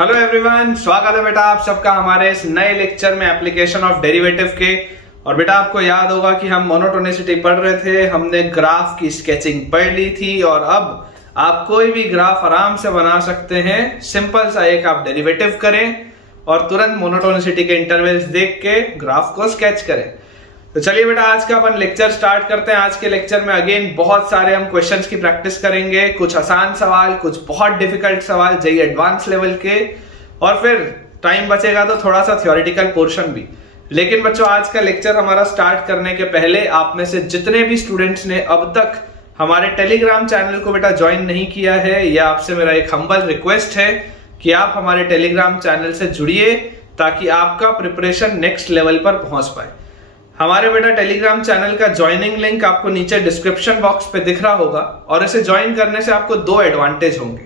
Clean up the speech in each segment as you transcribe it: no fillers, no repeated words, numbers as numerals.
Hello everyone, स्वागत है बेटा आप सबका हमारे इस नए लेक्चर में एप्लीकेशन ऑफ डेरिवेटिव के। और बेटा आपको याद होगा कि हम मोनोटोनिसिटी पढ़ रहे थे, हमने ग्राफ की स्केचिंग पढ़ ली थी और अब आप कोई भी ग्राफ आराम से बना सकते हैं। सिंपल सा एक आप डेरिवेटिव करें और तुरंत मोनोटोनिसिटी के इंटरवल्स देख के ग्राफ को स्केच करें। तो चलिए बेटा आज का अपन लेक्चर स्टार्ट करते हैं। आज के लेक्चर में अगेन बहुत सारे हम क्वेश्चंस की प्रैक्टिस करेंगे, कुछ आसान सवाल, कुछ बहुत डिफिकल्ट सवाल जेईई एडवांस लेवल के, और फिर टाइम बचेगा तो थोड़ा सा थ्योरेटिकल पोर्शन भी। लेकिन बच्चों आज का लेक्चर हमारा स्टार्ट करने के पहले आप में से जितने भी स्टूडेंट्स ने अब तक हमारे टेलीग्राम चैनल को बेटा ज्वाइन नहीं किया है, या आपसे मेरा एक हम्बल रिक्वेस्ट है कि आप हमारे टेलीग्राम चैनल से जुड़िए ताकि आपका प्रिपरेशन नेक्स्ट लेवल पर पहुंच पाए। हमारे बेटा टेलीग्राम चैनल का ज्वाइनिंग लिंक आपको नीचे डिस्क्रिप्शन बॉक्स पे दिख रहा होगा, और इसे ज्वाइन करने से आपको दो एडवांटेज होंगे।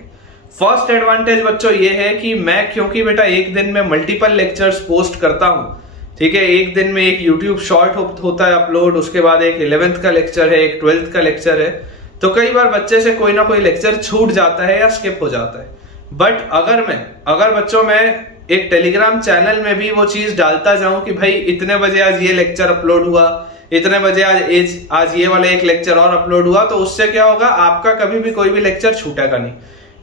फर्स्ट एडवांटेज बच्चों ये है कि मैं, क्योंकि बेटा एक दिन में मल्टीपल लेक्चर्स पोस्ट करता हूं, ठीक है, एक दिन में एक यूट्यूब शॉर्ट होता है अपलोड, उसके बाद एक 11th का लेक्चर है, एक 12th का लेक्चर है, तो कई बार बच्चे से कोई ना कोई लेक्चर छूट जाता है या स्किप हो जाता है। बट अगर बच्चों मैं एक टेलीग्राम चैनल में भी वो चीज डालता जाऊं कि भाई इतने बजे आज ये लेक्चर अपलोड हुआ, इतने बजे आज ये वाला एक लेक्चर और अपलोड हुआ, तो उससे क्या होगा, आपका कभी भी कोई भी लेक्चर छूटेगा नहीं।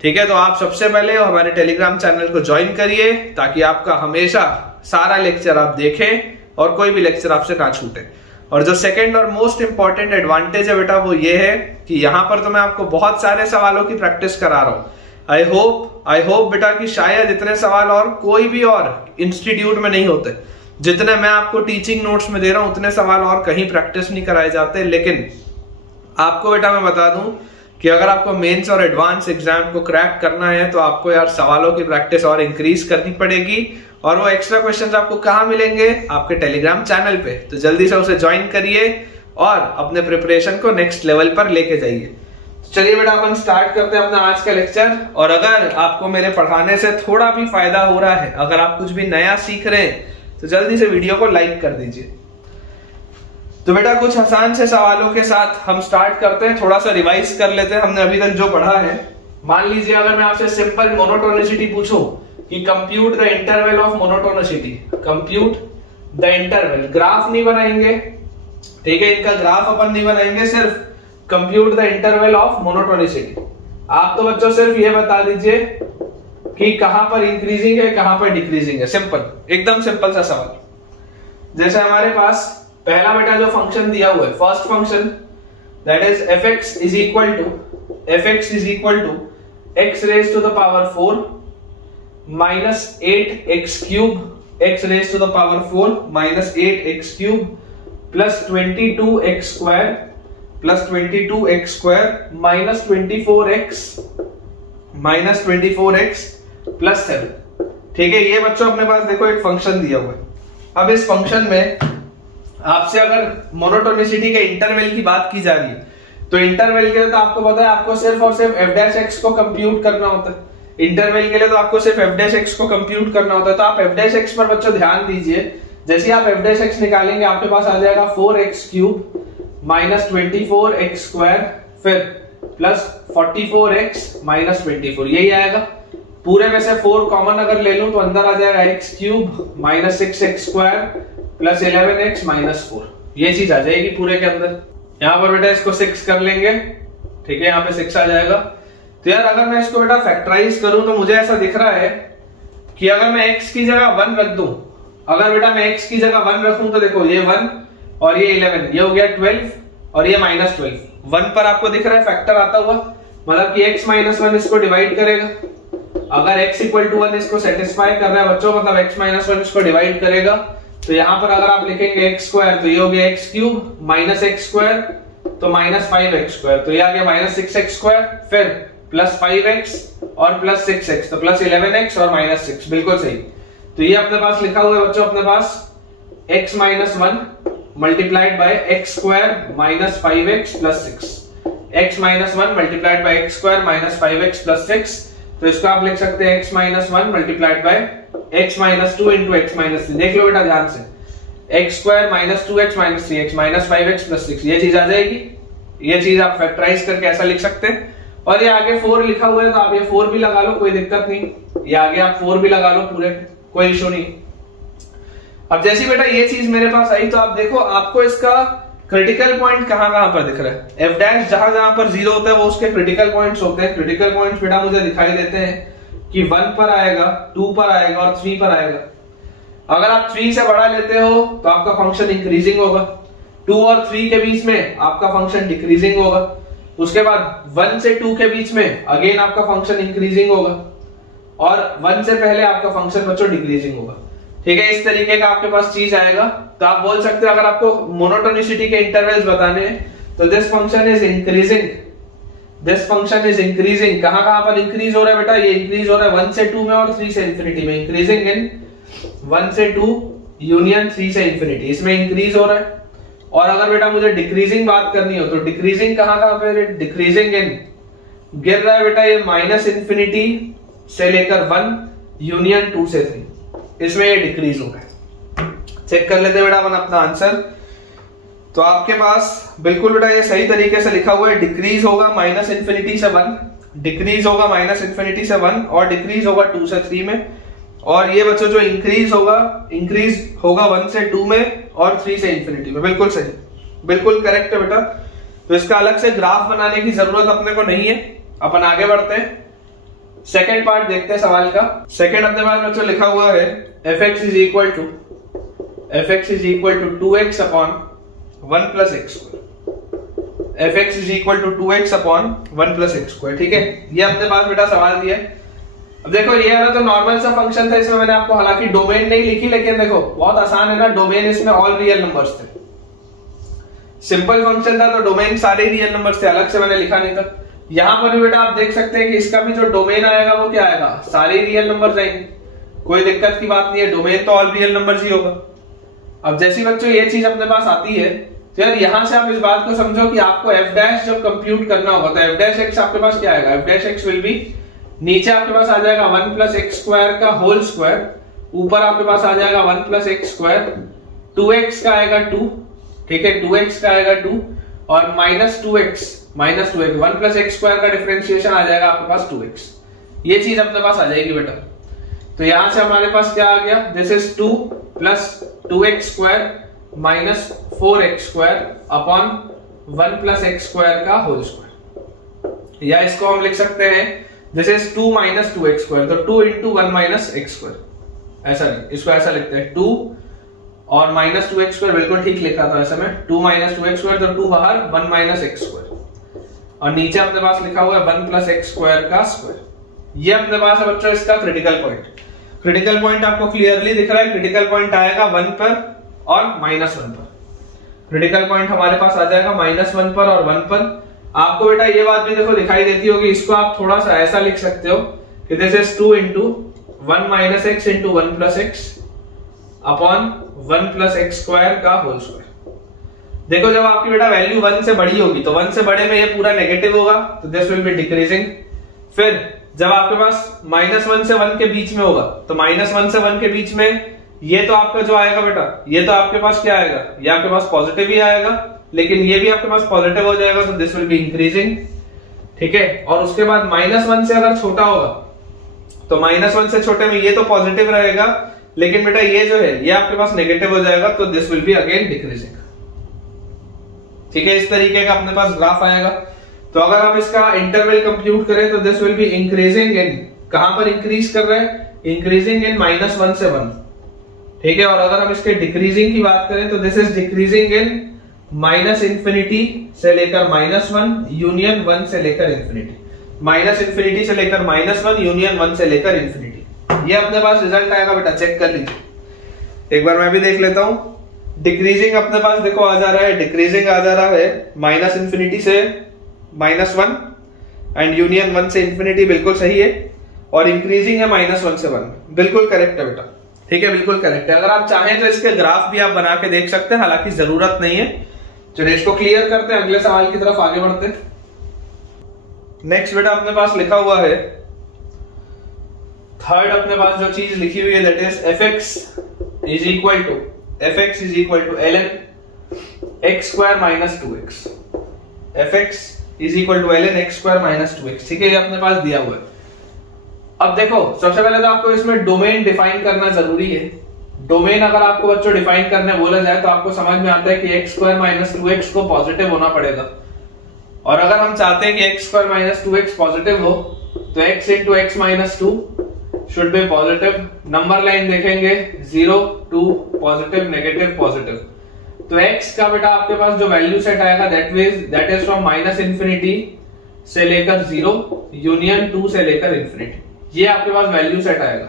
ठीक है, तो आप सबसे पहले हमारे टेलीग्राम चैनल को ज्वाइन करिए ताकि आपका हमेशा सारा लेक्चर आप देखें और कोई भी लेक्चर आपसे ना छूटे। और जो सेकंड और मोस्ट इंपॉर्टेंट एडवांटेज है बेटा वो ये है कि यहाँ पर तो मैं आपको बहुत सारे सवालों की प्रैक्टिस करा रहा हूँ। आई होप बेटा कि शायद इतने सवाल और कोई भी और इंस्टीट्यूट में नहीं होते। जितने मैं आपको टीचिंग नोट्स में दे रहा हूं उतने सवाल और कहीं प्रैक्टिस नहीं कराए जाते। लेकिन आपको बेटा मैं बता दूं कि अगर आपको मेंस और एडवांस एग्जाम को क्रैक करना है तो आपको यार सवालों की प्रैक्टिस और इंक्रीज करनी पड़ेगी। और वो एक्स्ट्रा क्वेश्चंस आपको कहाँ मिलेंगे? आपके टेलीग्राम चैनल पे। तो जल्दी से उसे ज्वाइन करिए और अपने प्रिपरेशन को नेक्स्ट लेवल पर लेके जाइए। चलिए बेटा अपन स्टार्ट करते हैं अपना आज का लेक्चर। और अगर आपको मेरे पढ़ाने से थोड़ा भी फायदा हो रहा है, अगर आप कुछ भी नया सीख रहे हैं, तो जल्दी से वीडियो को लाइक कर दीजिए। तो बेटा कुछ आसान से सवालों के साथ हम स्टार्ट करते हैं, थोड़ा सा रिवाइज कर लेते हैं हमने अभी तक जो पढ़ा है। मान लीजिए अगर मैं आपसे सिंपल मोनोटोनिसिटी पूछूं कि compute the interval of monotonicity, compute the interval, graph नहीं बनाएंगे, ठीक है, इनका ग्राफ अपन नहीं बनाएंगे, सिर्फ compute the interval of monotonicity. आप तो बच्चों सिर्फ ये बता दीजिए कि कहां पर इंक्रीजिंग है कहां पर डिक्रीजिंग है। सिंपल, एकदम सिंपल सा सवाल। जैसे हमारे पास पहला बेटा जो फंक्शन दिया हुआ है, first function, that is fx is equal to x raise to the power 4 minus 8x cube, x raise to the power 4 minus 8x cube plus 22x square plus 22x square minus 24x प्लस 7। ठीक है, ये बच्चों अपने पास देखो एक function दिया हुआ है। अब इस फंक्शन में आपसे अगर मोनोटोनिसिटी के इंटरवल की बात की जा रही है, तो इंटरवल के लिए तो आपको पता है आपको सिर्फ और सिर्फ f' को कंप्यूट करना होता है। इंटरवल के लिए तो आपको सिर्फ f' को कंप्यूट करना होता है। तो आप f' पर बच्चों ध्यान दीजिए, जैसे आप f' निकालेंगे आपके पास आ जाएगा 4x cube minus 24x square फिर प्लस 44x माइनस 24, यही आएगा। पूरे में से 4 कॉमन अगर ले लूं तो अंदर आ जाएगा x cube minus 6x square plus 11x minus 4, ये चीज आ जाएगी पूरे के अंदर। यहां पर बेटा इसको 6 कर लेंगे, ठीक है, यहाँ पे 6 आ जाएगा। तो यार अगर मैं इसको बेटा फैक्टराइज करूं तो मुझे ऐसा दिख रहा है कि अगर मैं x की जगह 1 रख दूं, अगर बेटा मैं x की जगह 1 रखूं तो देखो ये 1 और ये 11, ये हो गया 12 और ये माइनस 12। 1 पर आपको दिख रहा है फैक्टर आता हुआ, मतलब कि x माइनस 1 इसको डिवाइड करेगा। अगर x इक्वल टू 1 इसको सेटिस्फाई कर रहा है बच्चों, मतलब x माइनस 1 इसको डिवाइड करेगा। तो यहाँ पर अगर आप लिखेंगे x स्क्वायर तो ये हो गया x cube minus x square तो माइनस 5x स्क्वायर, तो ये आ गया माइनस 6x स्क्वायर फिर प्लस 5x और प्लस 6x, तो प्लस 11x और माइनस 6, बिल्कुल सही। तो ये अपने पास लिखा हुआ है बच्चों, अपने पास x minus 1 multiplied by x square minus 5x plus 6, x minus 1 multiplied by x square minus 5x plus 6। तो इसको आप लिख सकते हैं x minus 1 multiplied by x minus 2 into x minus 3। देख लो बेटा ध्यान से, x square minus 2x minus 3x minus 5x plus 6, ये चीज आ जाएगी। ये चीज आप फैक्टराइज करके ऐसा लिख सकते हैं। और ये आगे 4 लिखा हुआ है तो आप ये 4 भी लगा लो, कोई दिक्कत नहीं। ये आगे आप 4 भी लगा लो पूरे, कोई इशू नहीं। अब जैसी बेटा ये चीज मेरे पास आई तो आप देखो आपको इसका क्रिटिकल पॉइंट कहां पर दिख रहा है। एफ डैश जहां जहां पर 0 होता है वो उसके क्रिटिकल पॉइंट्स होते हैं। क्रिटिकल पॉइंट्स बेटा मुझे दिखाई देते हैं कि 1 पर आएगा, 2 पर आएगा और 3 पर आएगा। अगर आप 3 से बड़ा लेते हो तो आपका फंक्शन इंक्रीजिंग होगा, 2 और 3 के बीच में आपका फंक्शन डिक्रीजिंग होगा, उसके बाद 1 से 2 के बीच में अगेन आपका फंक्शन इंक्रीजिंग होगा और 1 से पहले आपका फंक्शन बच्चों डिक्रीजिंग होगा। ठीक है, इस तरीके का आपके पास चीज आएगा। तो आप बोल सकते हो अगर आपको मोनोटोनिसिटी के इंटरवल्स बताने हैं तो this function is increasing, this function is increasing. कहां पर इंक्रीज हो रहा है बेटा, ये इंक्रीज हो रहा है 1 से 2 में और 3 से इंफिनिटी में। इंक्रीजिंग इन 1 से 2 यूनियन 3 से इंफिनिटी, इसमें इंक्रीज हो रहा है। और अगर बेटा मुझे डिक्रीजिंग बात करनी हो तो डिक्रीजिंग कहां पे, डिक्रीजिंग इन गिर रहा है बेटा ये माइनस इंफिनिटी से लेकर 1 यूनियन 2 से 3, इसमें ये डिक्रीज हो गया। चेक कर लेते हैं बेटा अपन अपना आंसर। तो आपके पास बिल्कुल बेटा ये सही तरीके से लिखा हुआ है, डिक्रीज होगा माइनस इंफिनिटी से 1, डिक्रीज होगा माइनस इंफिनिटी से 1 और डिक्रीज होगा 2 से 3 में। और ये बच्चों जो इंक्रीज होगा 1 से 2 में और 3 से इंफिनिटी में। बिल्कुल सही, बिल्कुल करेक्ट है बेटा। तो इसका अलग से ग्राफ बनाने की जरूरत अपने को नहीं है, अपन आगे बढ़ते हैं। सेकेंड पार्ट देखते हैं सवाल का। सेकेंड अपने पास बच्चों लिखा हुआ है fx is equal to 2x upon 1 plus x square. fx is equal to 2x upon 1 plus x square. ठीक है, ये अपने पास बेटा सवाल दिया है। अब देखो ये वाला तो नॉर्मल सा फंक्शन था, इसमें मैंने आपको हालांकि डोमेन नहीं लिखी, लेकिन देखो बहुत आसान है ना, डोमेन इसमें ऑल रियल नंबर्स थे। सिंपल फंक्शन था तो डोमेन सारे रियल नंबर्स थे, अलग से मैंने लिखा नहीं था। यहां पर भी बेटा आप देख सकते हैं कि इसका भी जो डोमेन आएगा वो क्या आएगा, सारे रियल नंबर्स आएंगे, कोई दिक्कत की बात नहीं है, डोमेन तो ऑल रियल नंबर्स ही होगा। अब जैसी बच्चों ये चीज अपने पास आती है तो यार यहां से आप इस बात को समझो कि आपको एफ डैश जब कंप्यूट करना होगा तो एफ डैश एक्स आपके पास क्या आएगा, F dash x will be, नीचे आपके पास आ जाएगा 1 प्लस एक्स स्क्वायर का होल स्क्वायर, ऊपर आपके पास आ जाएगा 1 प्लस एक्स स्क्वायर, 2x का आएगा 2, ठीक है, 2x का आएगा 2 और minus 2x 1 plus x square का डिफरेंशिएशन आ जाएगा आपके पास 2x। ये चीज अपने पास आ जाएगी बेटा। तो यहां से हमारे पास क्या आ गया, दिस इज 2 प्लस 2x स्क्वायर minus 4x square upon 1 plus x square का होल स्क्वायर, या इसको हम लिख सकते हैं this is 2 minus 2x square, तो 2 इंटू 1 माइनस एक्स स्क्वायर। ऐसा नहीं, इसको ऐसा लिखते हैं 2 और माइनस 2x स्क्वायर, बिल्कुल ठीक लिखा था ऐसा में, 2 माइनस 2x स्क्वायर, तो 2 बाहर 1 माइनस एक्स स्क्वायर और नीचे अपने पास लिखा हुआ है 1 प्लस एक्स स्क्वायर का स्क्वायर। ये अपने पास है बच्चों इसका क्रिटिकल पॉइंट। क्रिटिकल पॉइंट आपको क्लियरली दिख रहा है, क्रिटिकल पॉइंट आएगा 1 पर और माइनस 1 पर। क्रिटिकल पॉइंट हमारे पास आ जाएगा माइनस 1 पर और 1 पर। आपको बेटा ये बात भी देखो दिखाई देती होगी, इसको आप थोड़ा सा ऐसा लिख सकते हो कि this is 2 into 1 minus x into 1 plus x upon 1 plus x square का होल स्क्वायर। देखो जब आपकी बेटा वैल्यू 1 से बड़ी होगी तो 1 से बड़े में ये पूरा नेगेटिव होगा, तो दिस विल बी डिक्रीजिंग। फिर जब आपके पास माइनस 1 से 1 के बीच में होगा तो माइनस 1 से 1 के बीच में ये तो आपका जो आएगा बेटा, ये तो आपके पास क्या आएगा, ये आपके पास पॉजिटिव ही आएगा, लेकिन ये भी आपके पास पॉजिटिव हो जाएगा, तो दिस विल बी इंक्रीजिंग। ठीक है, और उसके बाद माइनस 1 से अगर छोटा होगा तो माइनस 1 से छोटे में ये तो पॉजिटिव रहेगा, लेकिन बेटा ये जो है ये आपके पास नेगेटिव हो जाएगा, तो this will be again decreasing. ठीक है, इस तरीके का अपने पास ग्राफ आएगा। तो अगर हम इसका इंटरवल कंप्यूट करें तो this will be increasing in, कहां पर इंक्रीज कर रहे हैं, इंक्रीजिंग इन माइनस 1 से 1। ठीक है, और अगर हम इसके डिक्रीजिंग की बात करें तो this is decreasing in minus infinity से लेकर माइनस 1 यूनियन 1 से लेकर इंफिनिटी, माइनस इंफिनिटी से लेकर माइनस 1 यूनियन 1 से लेकर इंफिनिटी। ये अपने पास रिजल्ट आएगा बेटा, चेक कर लीजिए एक बार, मैं भी देख लेता हूं। डिक्रीजिंग अपने पास देखो आ जा रहा है, डिक्रीजिंग आ जा रहा है माइनस इंफिनिटी से माइनस 1 एंड यूनियन 1 से इंफिनिटी, बिल्कुल सही है। और इंक्रीजिंग है माइनस 1 से 1, बिल्कुल करेक्ट है बेटा। ठीक है, बिल्कुल करेक्ट है। अगर आप चाहें तो इसके ग्राफ भी आप बना के देख सकते हैं, हालांकि जरूरत नहीं है। चलिए इसको क्लियर करते हैं, अगले सवाल की तरफ आगे बढ़ते हैं। नेक्स्ट बेटा अपने पास लिखा हुआ है, थर्ड अपने पास जो चीज लिखी हुई है that is fx is equal to ln x square minus 2x। fx is equal to ln x square minus 2x। ठीक है, ये अपने पास दिया हुआ है। अब देखो सबसे पहले तो आपको इसमें डोमेन डिफाइन करना जरूरी है। डोमेन अगर आपको बच्चों डिफाइन करने बोला जाए तो आपको समझ में आता है कि x स्क्वायर माइनस 2x को पॉजिटिव होना पड़ेगा, और अगर हम चाहते हैं कि x square minus 2x positive हो तो x into x minus 2 should be positive. Number line देखेंगे 0 2 पॉजिटिव नेगेटिव पॉजिटिव, तो x का बेटा आपके पास जो वैल्यू सेट आएगा that is from minus infinity से लेकर 0 यूनियन 2 से लेकर इंफिनिटी, ये आपके पास वैल्यू सेट आएगा।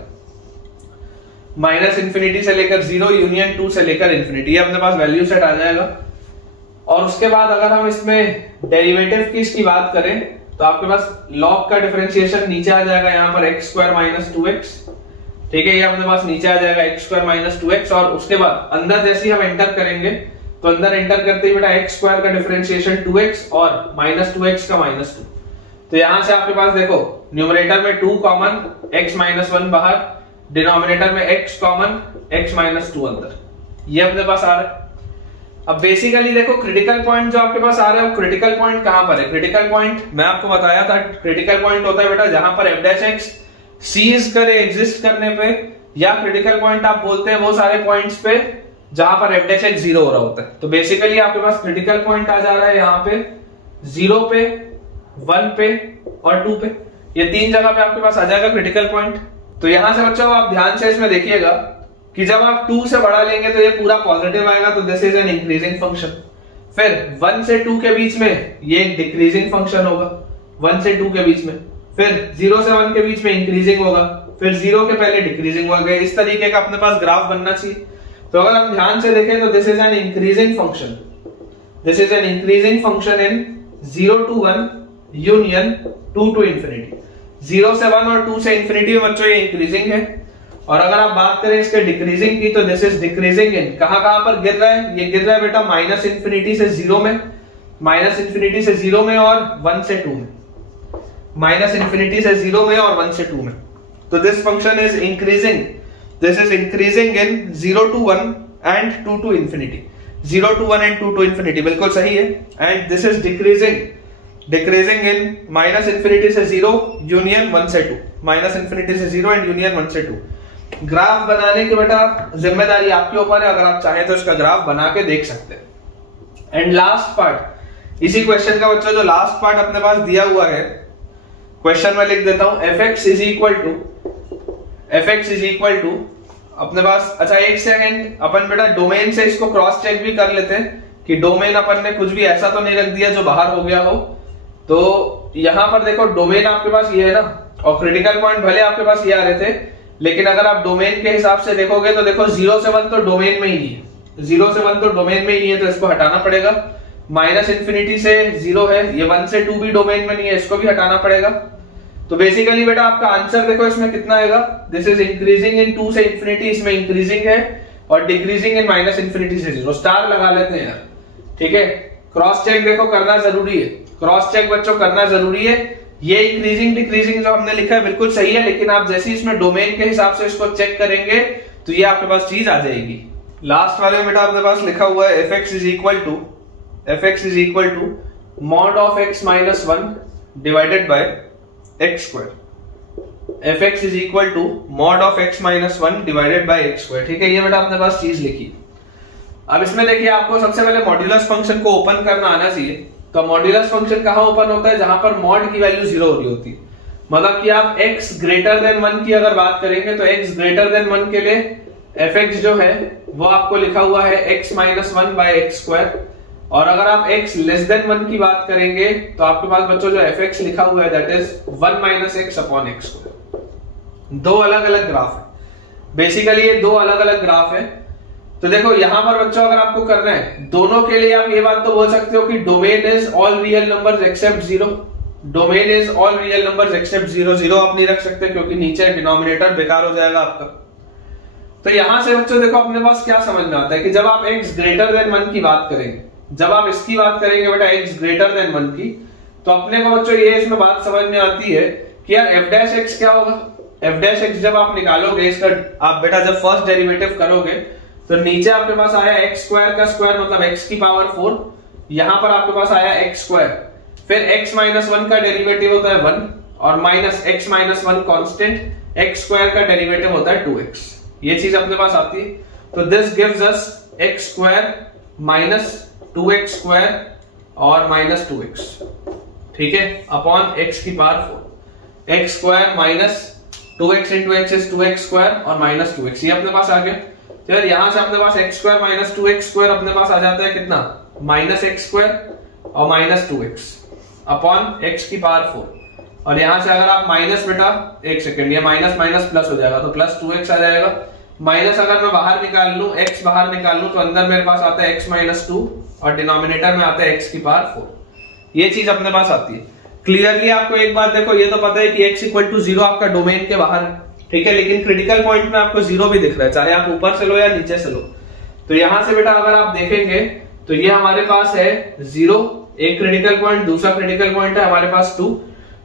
माइनस इंफिनिटी से लेकर 0 यूनियन 2 से लेकर इंफिनिटी, ये अपने पास वैल्यू सेट आ जाएगा। और उसके बाद अगर हम इसमें डेरिवेटिव की इसकी बात करें तो आपके पास लॉग का डिफरेंशिएशन नीचे आ जाएगा, यहाँ पर x स्क्वायर माइनस 2x, ठीक है, ये अपने पास नीचे आ जाएगा x स्क्वायर माइनस 2x। और उसके बाद अंदर जैसे ही हम एंटर करेंगे तो अंदर एंटर करते ही बेटा x स्क्वायर का डिफरेंशिएशन 2x और माइनस 2x का माइनस 2, तो यहां से आपके पास देखो न्यूमरेटर में 2 कॉमन, x माइनस 1 बाहर, डिनोमिनेटर में x कॉमन, x माइनस 2 अंदर, ये अपने पास आ रहा है। अब बेसिकली देखो क्रिटिकल पॉइंट जो आपके पास आ रहा है वो क्रिटिकल पॉइंट कहां पर है? क्रिटिकल पॉइंट मैं आपको बताया था, क्रिटिकल पॉइंट होता है बेटा जहां पर f डैश x सीज करे एग्जिस्ट करने पे, या क्रिटिकल पॉइंट आप बोलते हैं वो सारे पॉइंट्स पे जहां पर f डैश x 0 हो रहा होता है। तो बेसिकली आपके पास क्रिटिकल पॉइंट आ जा रहा है यहाँ पे 0 पे, 1 पे और 2 पे, ये 3 जगह पे आपके पास आ जाएगा क्रिटिकल पॉइंट। तो यहां से बच्चों आप ध्यान से इसमें देखिएगा कि जब आप 2 से बड़ा लेंगे तो ये पूरा पॉजिटिव आएगा, तो this is an increasing function. फिर 1 से 2 के बीच में ये डिक्रीजिंग फंक्शन होगा, 1 से 2 के बीच में, फिर 0 से 1 के बीच में इंक्रीजिंग होगा, फिर 0 के पहले डिक्रीजिंग होगा। इस तरीके का अपने पास ग्राफ बनना चाहिए। तो अगर हम ध्यान से देखें तो this is an increasing function, this is an increasing function in 0 to 1 union 2 to infinity. 0 से 1 और 2 से इंफिनिटी में बच्चों ये इंक्रीजिंग है, और अगर आप बात करें इसके डिक्रीजिंग की तो दिस इज डिक्रीजिंग इन कहां पर गिर रहा है? ये गिर रहा है बेटा माइनस इंफिनिटी से 0 में, माइनस इंफिनिटी से 0 में और 1 से 2 में, माइनस इंफिनिटी से 0 में और 1 से 2 में। तो this function is increasing, this is increasing in 0 to 1 and 2 to infinity, 0 to 1 and 2 to infinity, बिल्कुल सही है। And this is decreasing in minus infinity से 0 यूनियन 1 से 2, माइनस इंफिनिटी से 0 एंड यूनियन 1 से 2। ग्राफ बनाने की बेटा जिम्मेदारी आपके ऊपर है, अगर आप चाहें तो इसका ग्राफ बना के देख सकते हैं। एंड लास्ट पार्ट इसी क्वेश्चन का बच्चों जो लास्ट पार्ट अपने पास दिया हुआ है, क्वेश्चन में लिख देता हूं fx इज इक्वल टू अपने पास, अच्छा एक सेकंड, अपन बेटा डोमेन से इसको क्रॉस चेक भी कर लेते हैं कि डोमेन अपन ने कुछ भी ऐसा तो नहीं रख दिया जो बाहर हो गया हो। तो यहां पर देखो डोमेन आपके पास ये है ना, और क्रिटिकल पॉइंट भले आपके पास ये आ रहे थे, लेकिन अगर आप डोमेन के हिसाब से देखोगे तो देखो 0 से 1 तो डोमेन में ही नहीं है, 0 से 1 तो डोमेन में ही नहीं है, तो इसको हटाना पड़ेगा। माइनस इंफिनिटी से 0 है, ये 1 से 2 भी डोमेन में नहीं है, इसको भी हटाना पड़ेगा। तो बेसिकली बेटा आपका आंसर देखो इसमें कितना आएगा, दिस इज इंक्रीजिंग इन 2 से इंफिनिटी, इसमें इंक्रीजिंग है, और डिक्रीजिंग इन माइनस इंफिनिटी से 0। स्टार लगा लेते हैं यार, ठीक है। क्रॉस चेक देखो करना जरूरी है, क्रॉस चेक बच्चों करना जरूरी है। ये इंक्रीजिंग डिक्रीजिंग जो हमने लिखा है बिल्कुल सही है, लेकिन आप जैसे ही इसमें डोमेन के हिसाब से इसको चेक करेंगे तो ये आपके पास चीज आ जाएगी। लास्ट वाले में बेटा आपके पास लिखा हुआ है fx is equal to mod of x minus 1 divided by x square, fx is equal to mod of x minus 1 divided by x square, ठीक है। ये बेटा अपने पास चीज लिखी। अब इसमें देखिए आपको सबसे पहले मॉड्यूलस फंक्शन को ओपन करना आना चाहिए। तो मॉड्यूलस फंक्शन कहां ओपन होता है? जहां पर मॉड की वैल्यू 0 हो रही होती है, मतलब कि आप x ग्रेटर देन 1 की अगर बात करेंगे तो x ग्रेटर देन 1 के लिए fx जो है वो आपको लिखा हुआ है x minus 1 by x square, और अगर आप x लेस देन 1 की बात करेंगे तो आपके पास बच्चों जो fx लिखा हुआ है that is 1 minus x upon x square. दो अलग अलग ग्राफ है, बेसिकली ये दो अलग अलग ग्राफ है। तो देखो यहां पर बच्चों अगर आपको करना है दोनों के लिए, आप ये बात तो बोल सकते हो कि domain is all real numbers accept 0, domain is all real numbers accept 0, 0 आप नहीं रख सकते क्योंकि नीचे डिनोमिनेटर बेकार हो जाएगा आपका। तो यहां से बच्चों देखो अपने पास क्या समझ में आता है कि जब आप x ग्रेटर देन 1 की बात करेंगे, जब आप इसकी बात करेंगे बेटा x ग्रेटर देन 1 की, तो अपने को बच्चों ये इसमें बात समझ में आती है कि यार f डैश x क्या होगा। f डैश x जब आप निकालोगे इसका, आप बेटा जब फर्स्ट डेरिवेटिव करोगे तो नीचे आपके पास आया एक्स स्क्वायर का स्क्वायर मतलब x की पावर 4, यहां पर आपके पास आया एक्स स्क्वायर, फिर x माइनस 1 का डेरिवेटिव होता है 1, और minus x minus 1 constant, x square का डेरिवेटिव होता है 2x। ये चीज अपने पास आती है। तो this gives us x square minus 2x square और माइनस 2x, ठीक है, अपॉन x की power 4। x square minus 2x into x is 2x square और माइनस 2x, ये अपने पास आ गया। तो यार यहां से अपने पास x square minus 2x square अपने पास आ जाता है कितना, माइनस x स्क्वायर और माइनस 2x अपॉन x की पावर 4। और यहां से अगर आप माइनस, बेटा एक सेकंड, ये माइनस माइनस प्लस हो जाएगा तो प्लस 2x आ जाएगा। माइनस अगर मैं बाहर निकाल लूं, x बाहर निकाल लूं, तो अंदर मेरे पास आता है x माइनस 2 और डिनोमिनेटर में आता है x की पावर 4। ये चीज अपने पास आती है। क्लियरली आपको एक बात देखो, ये तो पता है कि x इक्वल टू 0 आपका डोमेन के बाहर है, ठीक है, लेकिन क्रिटिकल पॉइंट में आपको 0 भी दिख रहा है, चाहे आप ऊपर से लो या नीचे से लो। तो यहां से बेटा अगर आप देखेंगे तो ये हमारे पास है 0, एक क्रिटिकल पॉइंट, दूसरा क्रिटिकल पॉइंट है हमारे पास 2।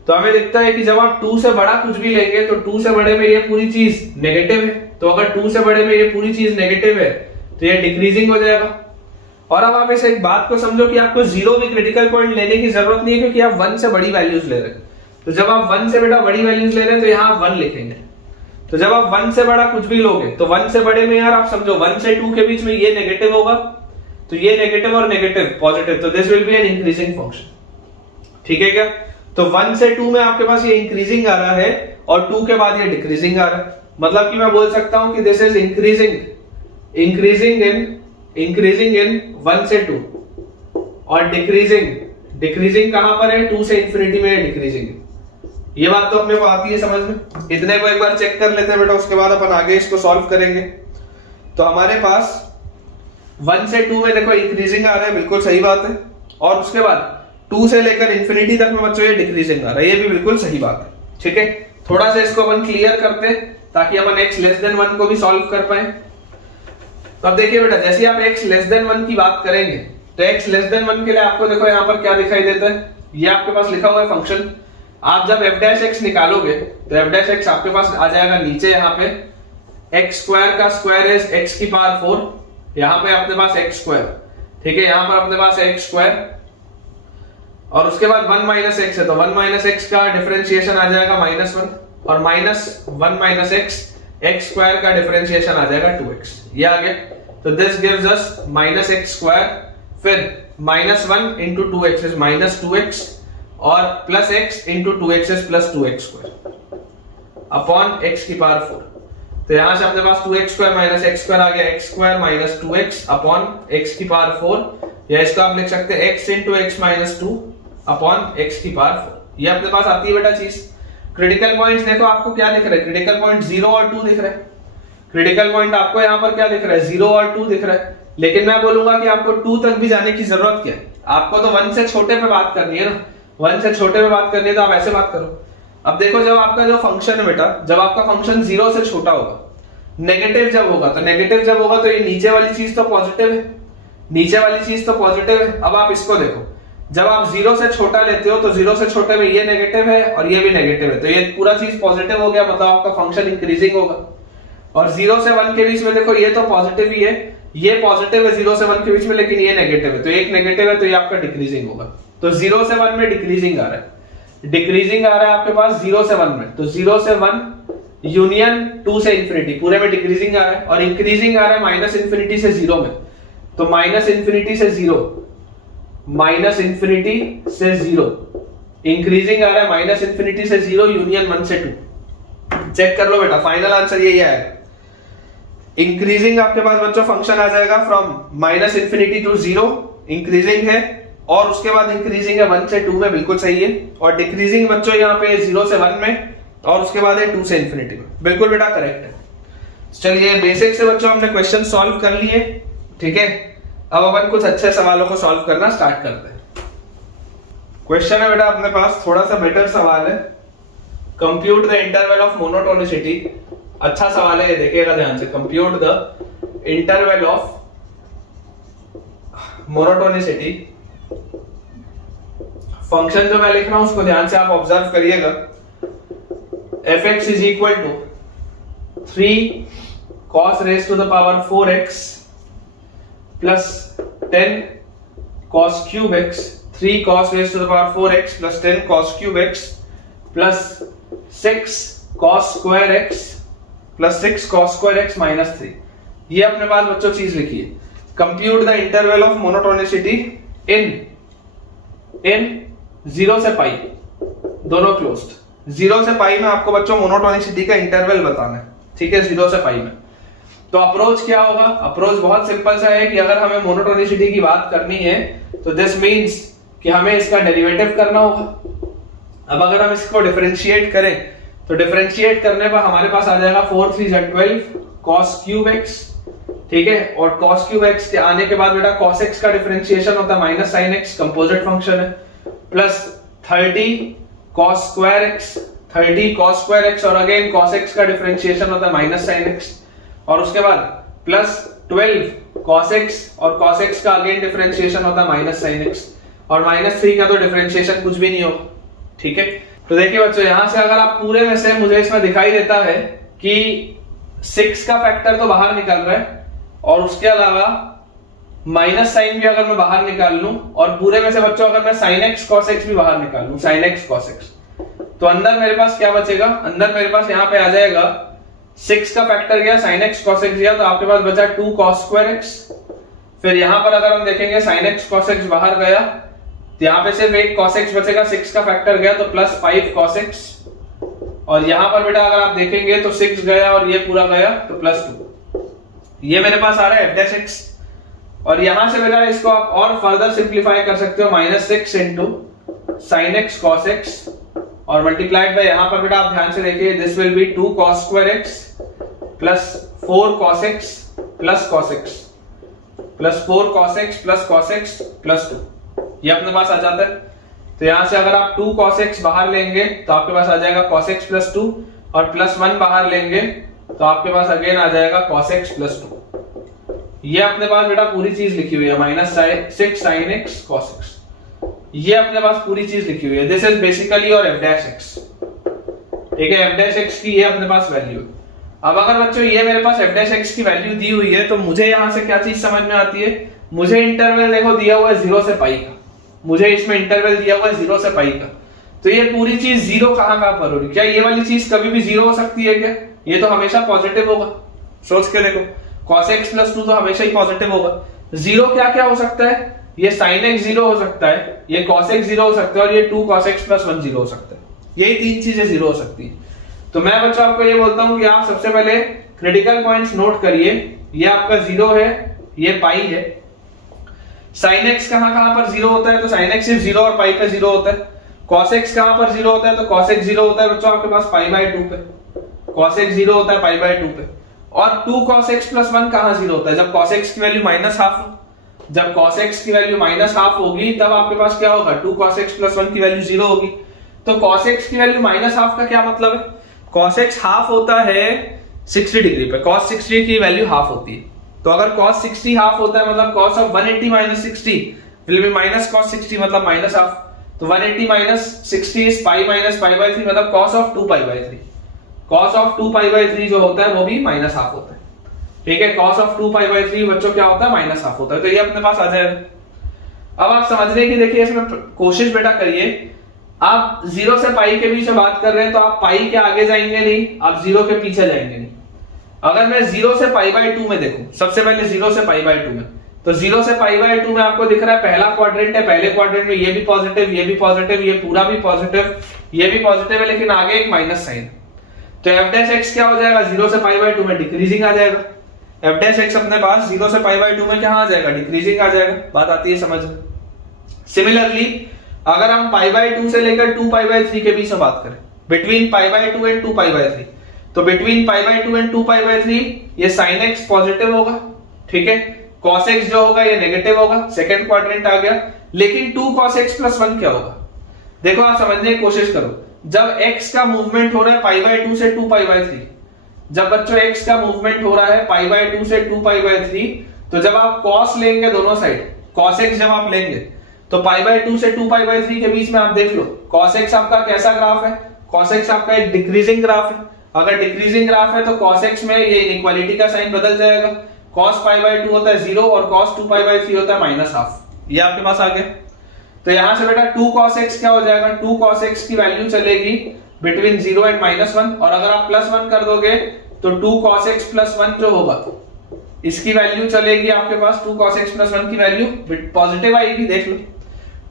तो हमें दिखता है कि जब आप 2 से बड़ा कुछ भी लेंगे तो 2 से बड़े में ये पूरी चीज नेगेटिव है। तो अगर 2 से बड़े में ये पूरी चीज नेगेटिव है तो ये डिक्रीजिंग हो जाएगा। और अब आप इसे एक बात को समझो कि आपको 0 भी क्रिटिकल पॉइंट लेने की जरूरत नहीं है, क्योंकि आप 1 से बड़ी वैल्यूज ले रहे हैं। तो जब आप 1 से बेटा बड़ी वैल्यूज ले रहे हैं तो यहाँ आप 1 लिखेंगे। तो जब आप 1 से बड़ा कुछ भी लोगे तो 1 से बड़े में यार आप समझो 1 से 2 के बीच में ये नेगेटिव होगा, तो ये नेगेटिव और नेगेटिव पॉजिटिव, तो this will be an increasing function, ठीक है क्या। तो 1 से 2 में आपके पास ये इंक्रीजिंग आ रहा है और 2 के बाद ये डिक्रीजिंग आ रहा है। मतलब कि मैं बोल सकता हूं कि दिस इज इंक्रीजिंग इन 1 से 2 और डिक्रीजिंग कहां पर है, 2 से इंफिनिटी में डिक्रीजिंग। ये बात तो अपने को आती है समझ में। इतने को एक बार चेक कर लेते हैं बेटा, उसके बाद अपन आगे इसको सॉल्व करेंगे। तो हमारे पास 1 से 2 में देखो इंक्रीजिंग आ रहा है, बिल्कुल सही बात है। और उसके बाद 2 से लेकर इंफिनिटी तक में बच्चों ये डिक्रीजिंग आ रहा है, ये भी बिल्कुल सही बात है, ठीक है। थोड़ा सा इसको अपन क्लियर करते हैं ताकि अपन x लेस देन 1 को भी सॉल्व कर पाए। तो अब देखिए बेटा, जैसे आप x लेस देन 1 की बात करेंगे तो x लेस देन 1 के लिए आपको देखो यहाँ पर क्या दिखाई देता है, ये आपके पास लिखा हुआ है फंक्शन। आप जब f डैश x निकालोगे तो f डैश x आपके पास आ जाएगा नीचे, यहाँ पे x स्क्वायर का स्क्वायर इज x की पावर 4, यहाँ पे अपने पास x स्क्वायर, ठीक है, यहाँ पर अपने पास x स्क्वायर और उसके बाद 1 माइनस x है, तो 1 माइनस x का डिफरेंशिएशन आ जाएगा -1 और -1 माइनस x स्क्वायर का डिफरेंशिएशन आ जाएगा 2x, ये आ गया। तो this gives us -x square, फिर -1 इंटू 2x इज -2x और plus x into 2x is plus 2x square upon x की पावर 4। तो यहां से अपने पास 2x स्क्वायर माइनस x स्क्वायर आ गया, x square minus 2x upon x की पावर 4, या इसको आप लिख सकते हैं x into x minus 2 upon x की पावर 4। ये अपने पास आती है बेटा चीज। क्रिटिकल पॉइंट्स देखो आपको क्या दिख रहा है, क्रिटिकल पॉइंट 0 और 2 दिख रहा है। क्रिटिकल पॉइंट आपको यहाँ पर क्या दिख रहा है, 0 और 2 दिख रहा है। लेकिन मैं बोलूंगा कि आपको 2 तक भी जाने की जरूरत क्या है, आपको तो 1 से छोटे पे बात करनी है ना, 1 से छोटे पे बात करनी है तो आप ऐसे बात करो। अब देखो, जब आपका जो फंक्शन है बेटा, जब आपका फंक्शन 0 से छोटा होगा, नेगेटिव जब होगा, तो नेगेटिव जब होगा तो ये नीचे वाली चीज तो पॉजिटिव है, नीचे वाली चीज तो पॉजिटिव है। अब आप इसको देखो, जब आप 0 से छोटा लेते हो तो 0 से छोटे में ये नेगेटिव है और ये भी नेगेटिव है, तो ये पूरा चीज पॉजिटिव हो गया, मतलब आपका फंक्शन इंक्रीजिंग होगा। और 0 से 1 के बीच में देखो, ये तो पॉजिटिव ही है, ये पॉजिटिव है 0 से 1 के बीच में, लेकिन ये नेगेटिव है, तो एक नेगेटिव है तो ये आपका डिक्रीजिंग होगा। तो 0 से 1 में डिक्रीजिंग आ रहा है, डिक्रीजिंग आ रहा है आपके पास 0 से 1 में, तो 0 से 1 यूनियन 2 से इंफिनिटी पूरे में डिक्रीजिंग आ रहा है, और इंक्रीजिंग आ रहा है माइनस इंफिनिटी से 0 में, तो माइनस इंफिनिटी से 0, माइनस इंफिनिटी से 0, इंक्रीजिंग आ रहा है माइनस इंफिनिटी से 0 यूनियन 1 से 2। चेक कर लो बेटा, फाइनल आंसर यही आएगा। इंक्रीजिंग आपके पास बच्चों फंक्शन आ जाएगा from minus infinity to 0, increasing है, और उसके बाद इंक्रीजिंग है 1 से 2 में, बिल्कुल सही है। और डिक्रीजिंग बच्चों यहाँ पे 0 से 1 में, और उसके बाद है 2 से इंफिनिटी में, बिल्कुल बेटा करेक्ट है। चलिए बेसिक से बच्चों हमने क्वेश्चन सॉल्व कर लिए, ठीक है। अब अपन कुछ अच्छे सवालों को सॉल्व करना स्टार्ट करते हैं। क्वेश्चन है बेटा अपने पास थोड़ा सा बेटर सवाल है, compute the interval of monotonicity. अच्छा सवाल है, ये देखिएगा ध्यान से। Compute the interval of monotonicity. Function जो मैं लिख रहा हूं उसको ध्यान से आप ऑब्जर्व करिएगा। fx is equal to 3 cos raise to the power 4x plus 10 cos cube x, 3 cos raise to the power 4x plus 10 cos cube x plus 6 cos square x plus 6 cos square x minus 3। ये अपने पास बच्चों चीज लिखी है। Compute the interval of monotonicity in 0 से पाई, दोनों closed. 0 से पाई में आपको बच्चों मोनोटोनिसिटी का इंटरवल बताना है, ठीक है, 0 से पाई में। तो अप्रोच क्या होगा? अप्रोच बहुत सिंपल सा है कि अगर हमें मोनोटोनिसिटी की बात करनी है तो दिस मींस कि हमें इसका डेरिवेटिव करना होगा। अब अगर हम इसको डिफरेंशिएट करें तो डिफरेंशिएट करने पर हमारे पास आ जाएगा 4 3 12 cos क्यूब x, ठीक है। और cos क्यूब x के आने के बाद बेटा cos x का डिफरेंशिएशन होता है minus sin x, composite function है, plus 30 cos square x, 30 cos square x, और अगेन cos x का डिफरेंशिएशन होता है माइनस sin x, और उसके बाद प्लस 12 cos x, और cos x का अगेन डिफरेंशिएशन होता है माइनस sin x, और माइनस 3 का तो डिफरेंशिएशन कुछ भी नहीं होगा, ठीक है। तो देखिए बच्चों, यहां से अगर आप पूरे में से, मुझे इसमें दिखाई देता है कि 6 का फैक्टर तो बाहर निकल रहा है, और उसके अलावा माइनस साइन भी अगर मैं बाहर निकाल लूं, और पूरे में से बच्चों अगर मैं sin x cos x भी बाहर निकाल लूं, sin x cos x, तो अंदर मेरे पास क्या बचेगा? अंदर मेरे पास यहाँ पे आ जाएगा 6 का फैक्टर गया, sin x cos x गया, तो आपके पास बचा 2 cos स्क्वायर x। फिर यहां पर अगर हम देखेंगे sin x cos x बाहर गया, तो यहां पे सिर्फ एक cos x बचेगा, 6 का फैक्टर गया तो प्लस 5 cos x, और यहां पर बेटा अगर आप देखेंगे तो 6 गया और ये पूरा गया तो प्लस 2। ये मेरे पास आ रहा है f डैश x, और यहां से बेटा इसको आप और फर्दर सिंप्लीफाई कर सकते हो, minus 6 into sin x cos x, और मल्टीप्लाइड बाय, यहां पर बेटा आप ध्यान से देखिए, this will B 2 cos square x plus 4 cos x plus cos x plus 4 cos x plus cos x plus 2, ये अपने पास आ जाता है। तो यहां से अगर आप 2 cos x बाहर लेंगे तो आपके पास आ जाएगा cos x प्लस 2, और प्लस 1 बाहर लेंगे तो आपके पास अगेन आ जाएगा cos x प्लस 2। ये अपने पास बेटा पूरी चीज लिखी हुई है, minus 6 sin x cos x, ये अपने पास पूरी चीज लिखी हुई है। दिस इज बेसिकली और f डैश x, ठीक है, f डैश x की ये अपने पास वैल्यू है। अब अगर बच्चों ये मेरे पास f डैश x की वैल्यू दी हुई है, तो मुझे यहां से क्या चीज समझ में आती है? मुझे इंटरवल देखो दिया हुआ है 0 से पाई का, मुझे इसमें इंटरवल दिया हुआ है 0 से पाई का, तो ये पूरी चीज 0 कहां पर हो रही? क्या ये वाली चीज कभी भी 0 हो सकती है क्या? ये तो हमेशा पॉजिटिव होगा, सोच के देखो, cos x प्लस 2 तो हमेशा ही पॉजिटिव होगा। 0 क्या क्या हो सकता है? ये sin x 0 हो सकता है, ये cos x 0 हो सकता है, और ये 2 cos x प्लस 1 0 हो सकता है। यही 3 चीजें 0 हो सकती है। तो मैं बच्चों आपको ये बोलता हूं कि आप सबसे पहले क्रिटिकल पॉइंट्स नोट करिए। ये आपका 0 है, ये पाई है। sin x कहां पर 0 होता है? तो sin x सिर्फ 0 और पाई पे 0 होता है। cos x कहां पर 0 होता है? तो cos x 0 होता है बच्चों आपके पास पाई बाय 2 पे, cos x 0 होता है पाई बाय 2 पे। और 2 cos x प्लस 1 कहां 0 होता है? जब cos x की वैल्यू माइनस हाफ, जब cos x की वैल्यू माइनस हाफ होगी तब आपके पास क्या होगा? 2 cos x प्लस 1 की वैल्यू 0 होगी। तो cos x की वैल्यू माइनस हाफ का क्या मतलब है? cos x हाफ होता है 60 डिग्री पे, cos 60 की वैल्यू हाफ होती है। तो अगर cos 60 हाफ होता है मतलब cos of 180 minus 60 will be minus cos 60 मतलब माइनस हाफ। तो 180 minus 60 is pi minus pi by 3 मतलब cos of 2 pi by 3। cos of 2 pi by 3 जो होता है वो भी माइनस हाफ होता है, ठीक है। cos ऑफ 2 पाई बाय 3 बच्चों क्या होता है? माइनस हाफ होता है। तो ये अपने पास आ जाएगा। अब आप समझने की देखिए इसमें कोशिश बेटा करिए। आप 0 से पाई के बीच में बात कर रहे हैं तो आप पाई के आगे जाएंगे नहीं, आप 0 के पीछे जाएंगे नहीं। अगर मैं 0 से पाई बाय 2 में देखूं, सबसे पहले 0 से पाई बाय 2 में, तो 0 से पाई बाय 2 में आपको दिख रहा है पहला क्वाड्रेंट है, पहले क्वाड्रेंट में ये भी पॉजिटिव, ये भी पॉजिटिव, ये पूरा भी पॉजिटिव, ये भी पॉजिटिव है, लेकिन आगे एक माइनस साइन। तो f डैश x क्या हो जाएगा? 0 से पाई बाय 2 में डिक्रीजिंग आ जाएगा। f डैश x अपने पास 0 से पाई बाय 2 में क्या आ जाएगा? डिक्रीजिंग आ जाएगा। बात आती है समझ में। सिमिलरली अगर हम पाई बाय 2 से लेकर 2 पाई बाय 3 के बीच में बात करें, between pi by 2 and 2 pi by 3, तो between pi by 2 and 2 pi by 3 ये sin x पॉजिटिव होगा, ठीक है। cos x जो होगा ये नेगेटिव होगा, सेकंड क्वाड्रेंट आ गया। लेकिन 2 cos x प्लस 1 क्या होगा? देखो आप समझने की कोशिश करो। जब x का मूवमेंट हो रहा है पाई बाय 2 से 2 पाई बाय 3, जब बच्चों x का मूवमेंट हो रहा है पाई बाय 2 से 2 पाई बाय 3, तो जब आप cos लेंगे दोनों साइड, cos x जब आप लेंगे तो पाई बाय 2 से 2 पाई बाय 3 के बीच में आप देख लो cos x आपका कैसा ग्राफ है? cos x आपका एक डिक्रीजिंग ग्राफ है। अगर डिक्रीजिंग ग्राफ है तो cos x में ये इनइक्वालिटी का साइन बदल जाएगा। cos पाई बाय 2 होता है 0 और cos 2 पाई बाय 3 होता है माइनस हाफ। ये आपके पास आ गया। तो यहां से बेटा 2 cos x क्या हो जाएगा, 2 cos x की वैल्यू चलेगी बिटवीन 0 एंड -1, और अगर आप +1 कर दोगे तो 2 cos x + 1 जो होगा इसकी वैल्यू चलेगी आपके पास, 2 cos x + 1 की वैल्यू पॉजिटिव आएगी, देख लो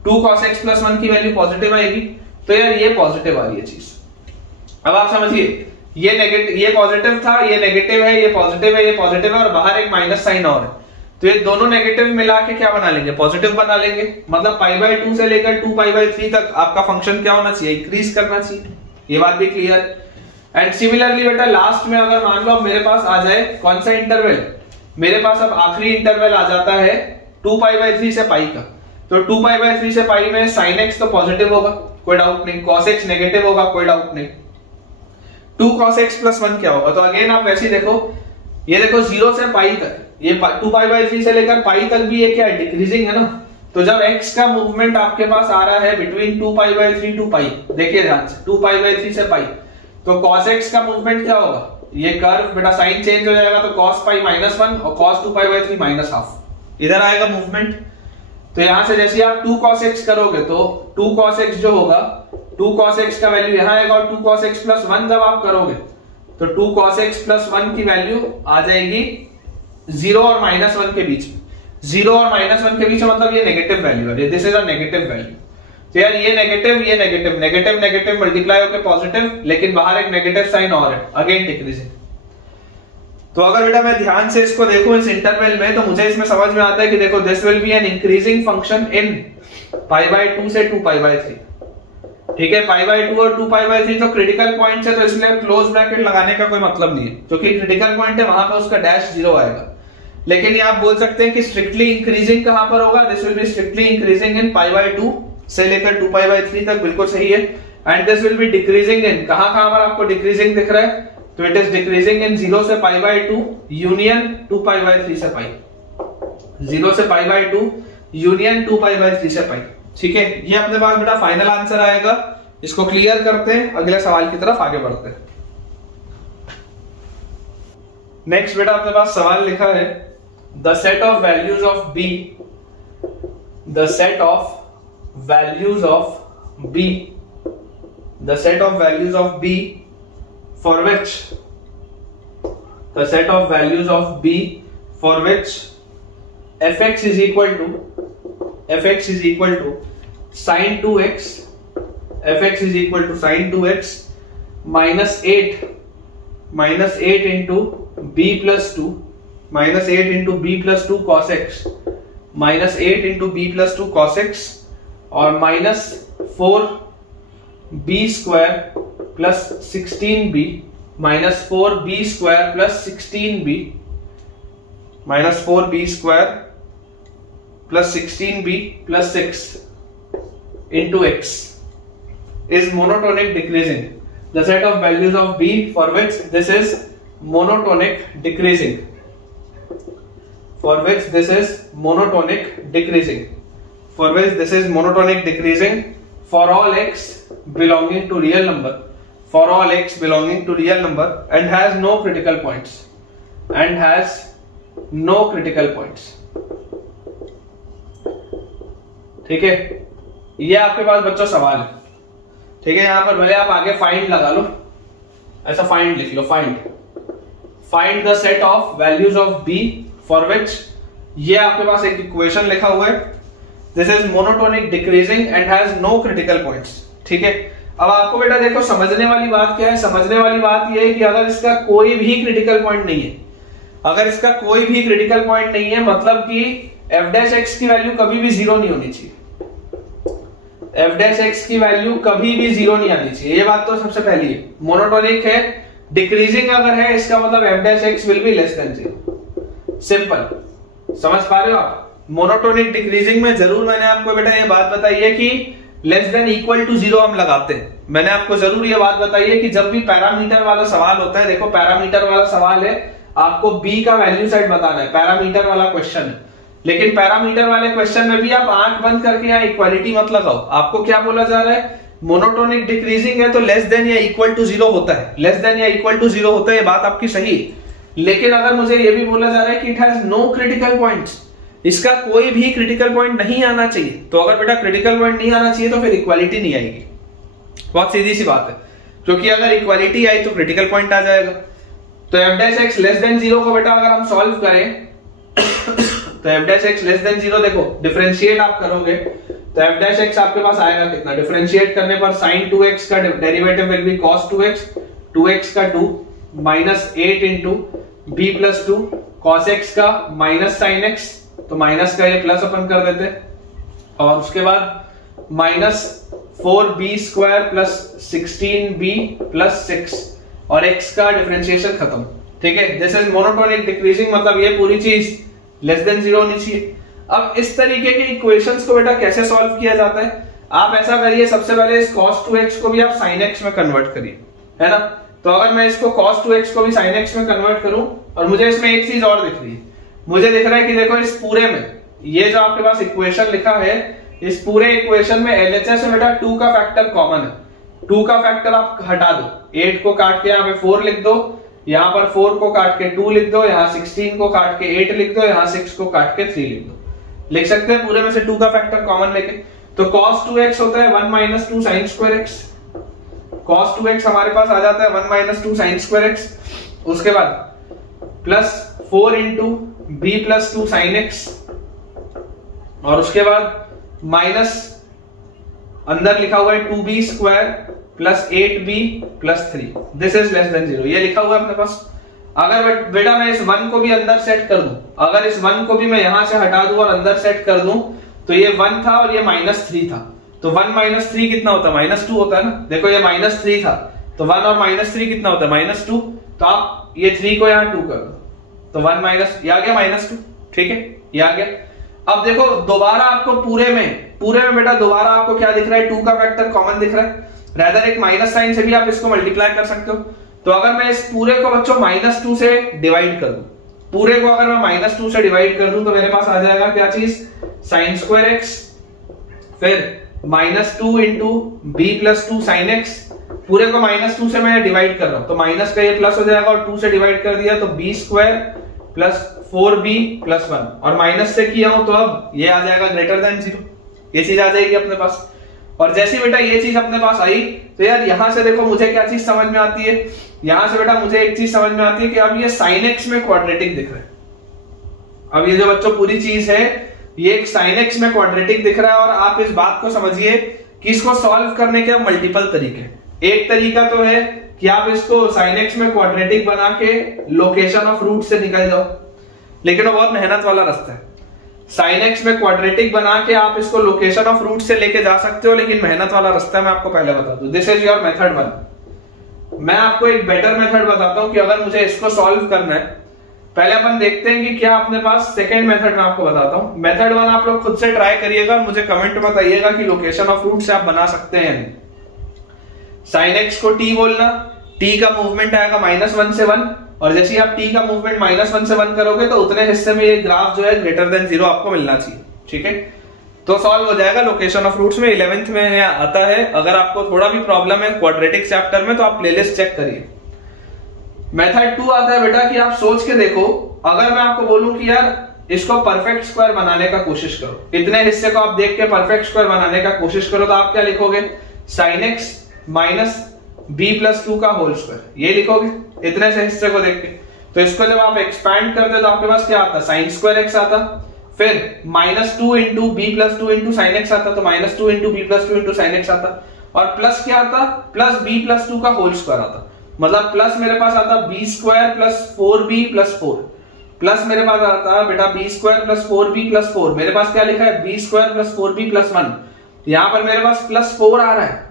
2 cos x + 1 की वैल्यू पॉजिटिव आएगी। तो यार ये पॉजिटिव आ रही है चीज। अब आप समझिए, ये नेगेटिव, ये पॉजिटिव था, ये नेगेटिव है, ये पॉजिटिव है, ये पॉजिटिव है, और बाहर एक माइनस साइन और है, तो ये दोनों नेगेटिव मिला के क्या बना लेंगे, पॉजिटिव बना लेंगे। मतलब π/2 से लेकर 2π/3 तक आपका फंक्शन क्या होना चाहिए, इंक्रीज करना चाहिए। ये बात भी क्लियर। एंड सिमिलरली बेटा लास्ट में अगर मान लो अब मेरे पास आ जाए कौन सा इंटरवल, मेरे पास अब आखिरी इंटरवल आ जाता है 2π/3 से पाई का, तो 2π/3 से पाई में sin x तो पॉजिटिव होगा, कोई डाउट नहीं, cos x नेगेटिव होगा, कोई डाउट नहीं। 2 cos x + 1 क्या होगा, तो अगेन आप वैसे ही देखो, ये देखो 0 से पाई तक, ये 2π/3 से लेकर पाई तक भी ये क्या है, डिक्रीजिंग है ना। तो जब x का मूवमेंट आपके पास आ रहा है बिटवीन 2π/3 टू पाई, देखिए ध्यान से 2π/3 से पाई, तो cos x का मूवमेंट क्या होगा, ये कर्व बेटा साइन चेंज हो जाएगा, तो cos π -1 और cos 2π/3 -½ इधर आएगा मूवमेंट। तो यहां से जैसे आप 2 cos x करोगे तो 2 cos x जो होगा, 2 cos x का वैल्यू यहां आएगा, और 2 cos x + 1 जब आप करोगे तो 2 cos x + 1 की वैल्यू आ जाएगी 0 और -1 के बीच में। 0 और -1 के बीच में मतलब ये नेगेटिव वैल्यू है, this is a negative value. तो यार ये नेगेटिव, ये नेगेटिव, नेगेटिव नेगेटिव मल्टीप्लाई होकर पॉजिटिव, लेकिन बाहर एक नेगेटिव साइन और है, अगेन डिक्रीजिंग। तो अगर बेटा मैं ध्यान से इसको देखूं इस इंटरवल में, तो मुझे इसमें समझ में आता है कि देखो this will be an increasing function in π/2 से 2π/3। ठीक है, π/2 और 2π/3 तो क्रिटिकल पॉइंट है, तो इसलिए क्लोज ब्रैकेट लगाने का कोई मतलब नहीं है, क्योंकि क्रिटिकल पॉइंट है वहां पे उसका डैश 0 आएगा। लेकिन ये आप बोल सकते हैं कि स्ट्रिक्टली इंक्रीजिंग कहां पर होगा, this will be strictly increasing in π/2 से लेकर 2π/3 तक, बिल्कुल सही है। And this will be decreasing in कहां पर आपको डिक्रीजिंग दिख रहा है, तो इट इज डिक्रीजिंग इन 0 से π/2 यूनियन 2π/3 से पाई, 0 से π/2 यूनियन 2π/3 से पाई। ठीक है, ये अपने पास बेटा फाइनल आंसर आएगा। इसको क्लियर करते हैं, अगले सवाल की तरफ आगे बढ़ते हैं। नेक्स्ट बेटा अपने पास सवाल लिखा है, the set of values of b, the set of values of b, the set of values of b for which the set of values of b for which fx is equal to sin 2x, fx is equal to sin 2x minus 8 into b plus 2 minus 8 into b plus 2 cos x minus 8 into b plus 2 cos x और minus 4b square plus 16b minus 4b square plus 16b minus 4b square plus 16b plus 6 into x is monotonic decreasing. The set of values of b for which this is monotonic decreasing. For which this is monotonic decreasing. For which this is monotonic decreasing for all x belonging to real number. For all x belonging to real number and has no critical points. And has no critical points. ठीक है, ये आपके पास बच्चों सवाल है। ठीक है, यहां पर भले आप आगे फाइंड लगा लो, ऐसा फाइंड लिख लो, find the set of values of B for which, ये आपके पास एक इक्वेशन लिखा हुआ है, this is monotonic decreasing and has no critical points. ठीक है, अब आपको बेटा देखो समझने वाली बात क्या है, समझने वाली बात यह है कि अगर इसका कोई भी क्रिटिकल पॉइंट नहीं है, अगर इसका कोई भी क्रिटिकल पॉइंट नहीं है, मतलब कि f' की वैल्यू कभी भी 0 नहीं होनी चाहिए, f' की वैल्यू कभी भी 0 नहीं आनी चाहिए, ये बात तो सबसे पहली है। मोनोटोनिक है, डिक्रीजिंग अगर है, इसका मतलब f' will B less then 0। Simple, समझ पा रहे हो आप। मोनोटोनिक डिक्रीजिंग में जरूर मैंने आपको बेटा ये बात बताई है कि लेस देन इक्वल टू 0 हम लगाते हैं। मैंने आपको जरूर ये बात बताई है कि जब भी पैरामीटर वाला सवाल होता है, देखो पैरामीटर वाला सवाल है, आपको b का वैल्यू सेट बताना है, पैरामीटर वाला क्वेश्चन है। लेकिन पैरामीटर वाले क्वेश्चन में भी आप आंख बंद करके यहाँ इक्वालिटी मत लगाओ। आपको क्या बोला जा रहा है, मोनोटोनिक डिक्रीजिंग है तो लेस देन या इक्वल टू 0 होता है, लेस देन या इक्वल टू 0 होता है, ये बात आपकी सही है। लेकिन अगर मुझे ये भी बोला जा रहा है कि it has no critical points, इसका कोई भी क्रिटिकल पॉइंट नहीं आना चाहिए। तो अगर बेटा क्रिटिकल पॉइंट नहीं आना चाहिए तो फिर इक्वालिटी नहीं आएगी। बहुत सीधी सी बात है, क्योंकि अगर इक्वालिटी आई तो क्रिटिकल पॉइंट आ जाएगा। तो f dash x less than 0 को बेटा अगर हम सॉल्व करें तो f dash x less than 0 देखो डिफरेंशिएट आप करोगे तो f डैश एक्स आपके पास आएगा कितना, डिफरेंशिएट करने पर sin 2x का derivative will be cos 2x, 2x का 2 minus 8 into b plus 2 cos x का माइनस sin x, तो माइनस का ये प्लस अपन कर देते, और उसके बाद minus 4b square plus 16b plus 6 और x का डिफरेंशिएशन खत्म। ठीक है, दिस इज मोनोटोनिक डिक्रीजिंग, मतलब ये पूरी चीज लेस देन 0 होनी चाहिए। अब इस तरीके के इक्वेशंस को बेटा कैसे सॉल्व किया जाता है, आप ऐसा करिए, सबसे पहले इस cos 2x को भी आप sin x में कन्वर्ट करिए, है ना। तो अगर मैं इसको cos 2x को भी sin x में कन्वर्ट करूं, और मुझे इसमें एक चीज और दिख रही है, मुझे दिख रहा है कि देखो इस पूरे में ये जो आपके पास इक्वेशन लिखा है, इस पूरे इक्वेशन में LHS में बेटा 2 का फैक्टर कॉमन है। 2 का फैक्टर आप हटा दो, 8 को काट के यहाँ पे 4 लिख दो, यहाँ पर 4 को काट के 2 लिख दो, यहाँ 16 को काट के 8 लिख दो, यहाँ 6 को काट के 3 लिख दो। लिख सकते हैं पूरे में से 2 का फैक्टर कॉमन लेके। तो cos 2x होता है 1 minus 2 sin square x, cos 2x हमारे पास आ जाता है 1 माइनस 2 sin स्क्वायर x, उसके बाद plus 4 into b plus 2 sin x, और उसके बाद माइनस अंदर लिखा हुआ है 2b square plus 8b plus 3, this is less then 0, ये लिखा हुआ है अपने पास। अगर बेटा मैं इस 1 को भी अंदर सेट कर दूं, अगर इस 1 को भी मैं यहां से हटा दूं और अंदर सेट कर दूं, तो ये 1 था और ये -3 था, तो 1 माइनस 3 कितना होता है, -2 होता है ना। देखो ये -3 था, तो 1 और -3 कितना होता है, -2, तो आप ये 3 को यहाँ 2 कर दो, तो 1 माइनस, ये आ गया -2, ठीक है, ये आ गया। अब देखो दोबारा आपको पूरे में बेटा दोबारा आपको क्या दिख रहा है, 2 का फैक्टर कॉमन दिख रहा है, रेदर एक माइनस साइन से भी आप इसको मल्टीप्लाई कर सकते हो। तो अगर मैं इस पूरे को बच्चों -2 से डिवाइड कर दूं, पूरे को अगर मैं -2 से डिवाइड कर दूं, तो मेरे पास आ जाएगा क्या चीज, sin स्क्वायर x, फिर -2 into b plus 2 sin x, पूरे को -2 से मैं डिवाइड कर रहा हूं, तो माइनस का ये प्लस हो जाएगा, और 2 से डिवाइड कर दिया तो b square plus 4b plus 1, और माइनस से किया हूं तो अब ये आ जाएगा ग्रेटर देन 0, ये चीज आ जाएगी अपने पास। और जैसे बेटा ये चीज अपने पास आई, तो यार यहां से देखो मुझे क्या चीज समझ में आती है, यहां से बेटा मुझे एक चीज समझ में आती है कि अब ये sin x में क्वाड्रेटिक दिख रहा है। अब ये जो बच्चों पूरी चीज है, ये एक sin x में क्वाड्रेटिक दिख रहा है, और आप इस बात को समझिए कि इसको सॉल्व करने के मल्टीपल तरीके। एक तरीका तो है कि आप इसको sin x में क्वाड्रेटिक बना के लोकेशन ऑफ रूट से निकल जाओ, लेकिन वो बहुत मेहनत वाला रास्ता है। sin x में क्वाड्रेटिक बना के आप इसको लोकेशन ऑफ रूट से लेके जा सकते हो, लेकिन मेहनत वाला रास्ता मैं आपको पहले बता दूं। This is your method 1। मैं आपको एक बेटर मेथड बताता हूं कि अगर मुझे इसको सॉल्व करना है, पहले अपन देखते हैं कि क्या अपने पास सेकंड मेथड में आपको बताता हूं। मेथड 1 आप लोग खुद से ट्राई करिएगा और मुझे कमेंट में बताइएगा कि लोकेशन ऑफ रूट से आप बना सकते हैं। sin x को t बोलना, t का मूवमेंट आएगा -1 से 1, और जैसे ही आप t का मूवमेंट -1 से 1 करोगे तो उतने हिस्से में ये ग्राफ जो है ग्रेटर देन 0 आपको मिलना चाहिए, ठीक है। तो सॉल्व हो जाएगा लोकेशन ऑफ रूट्स में, 11th में आता है। अगर आपको थोड़ा भी प्रॉब्लम है क्वाड्रेटिक चैप्टर में तो आप प्लेलिस्ट चेक करिए। मेथड 2 आता है बेटा कि आप सोच के देखो, अगर मैं आपको बोलूं कि यार इसको परफेक्ट स्क्वायर बनाने का कोशिश करो, इतने हिस्से को आप देख के परफेक्ट स्क्वायर बनाने का कोशिश करो, तो आप क्या लिखोगे, sin x minus b plus 2 का होल स्क्वायर, ये लिखोगे इतने से हिस्से को देख के। तो इसको जब आप एक्सपैंड करते हो तो आपके पास क्या आता, sin स्क्वायर x आता, फिर -2 into b plus 2 into sine x आता, तो -2 into b plus 2 into sine x आता, और प्लस क्या आता, प्लस बी प्लस 2 का होल स्क्वायर आता, मतलब प्लस मेरे पास आता b square plus 4b plus 4, plus मेरे पास आता बेटा B square plus 4b plus 4, मेरे पास क्या लिखा है b square plus 4b plus 1, यहां पर मेरे पास प्लस 4 आ रहा है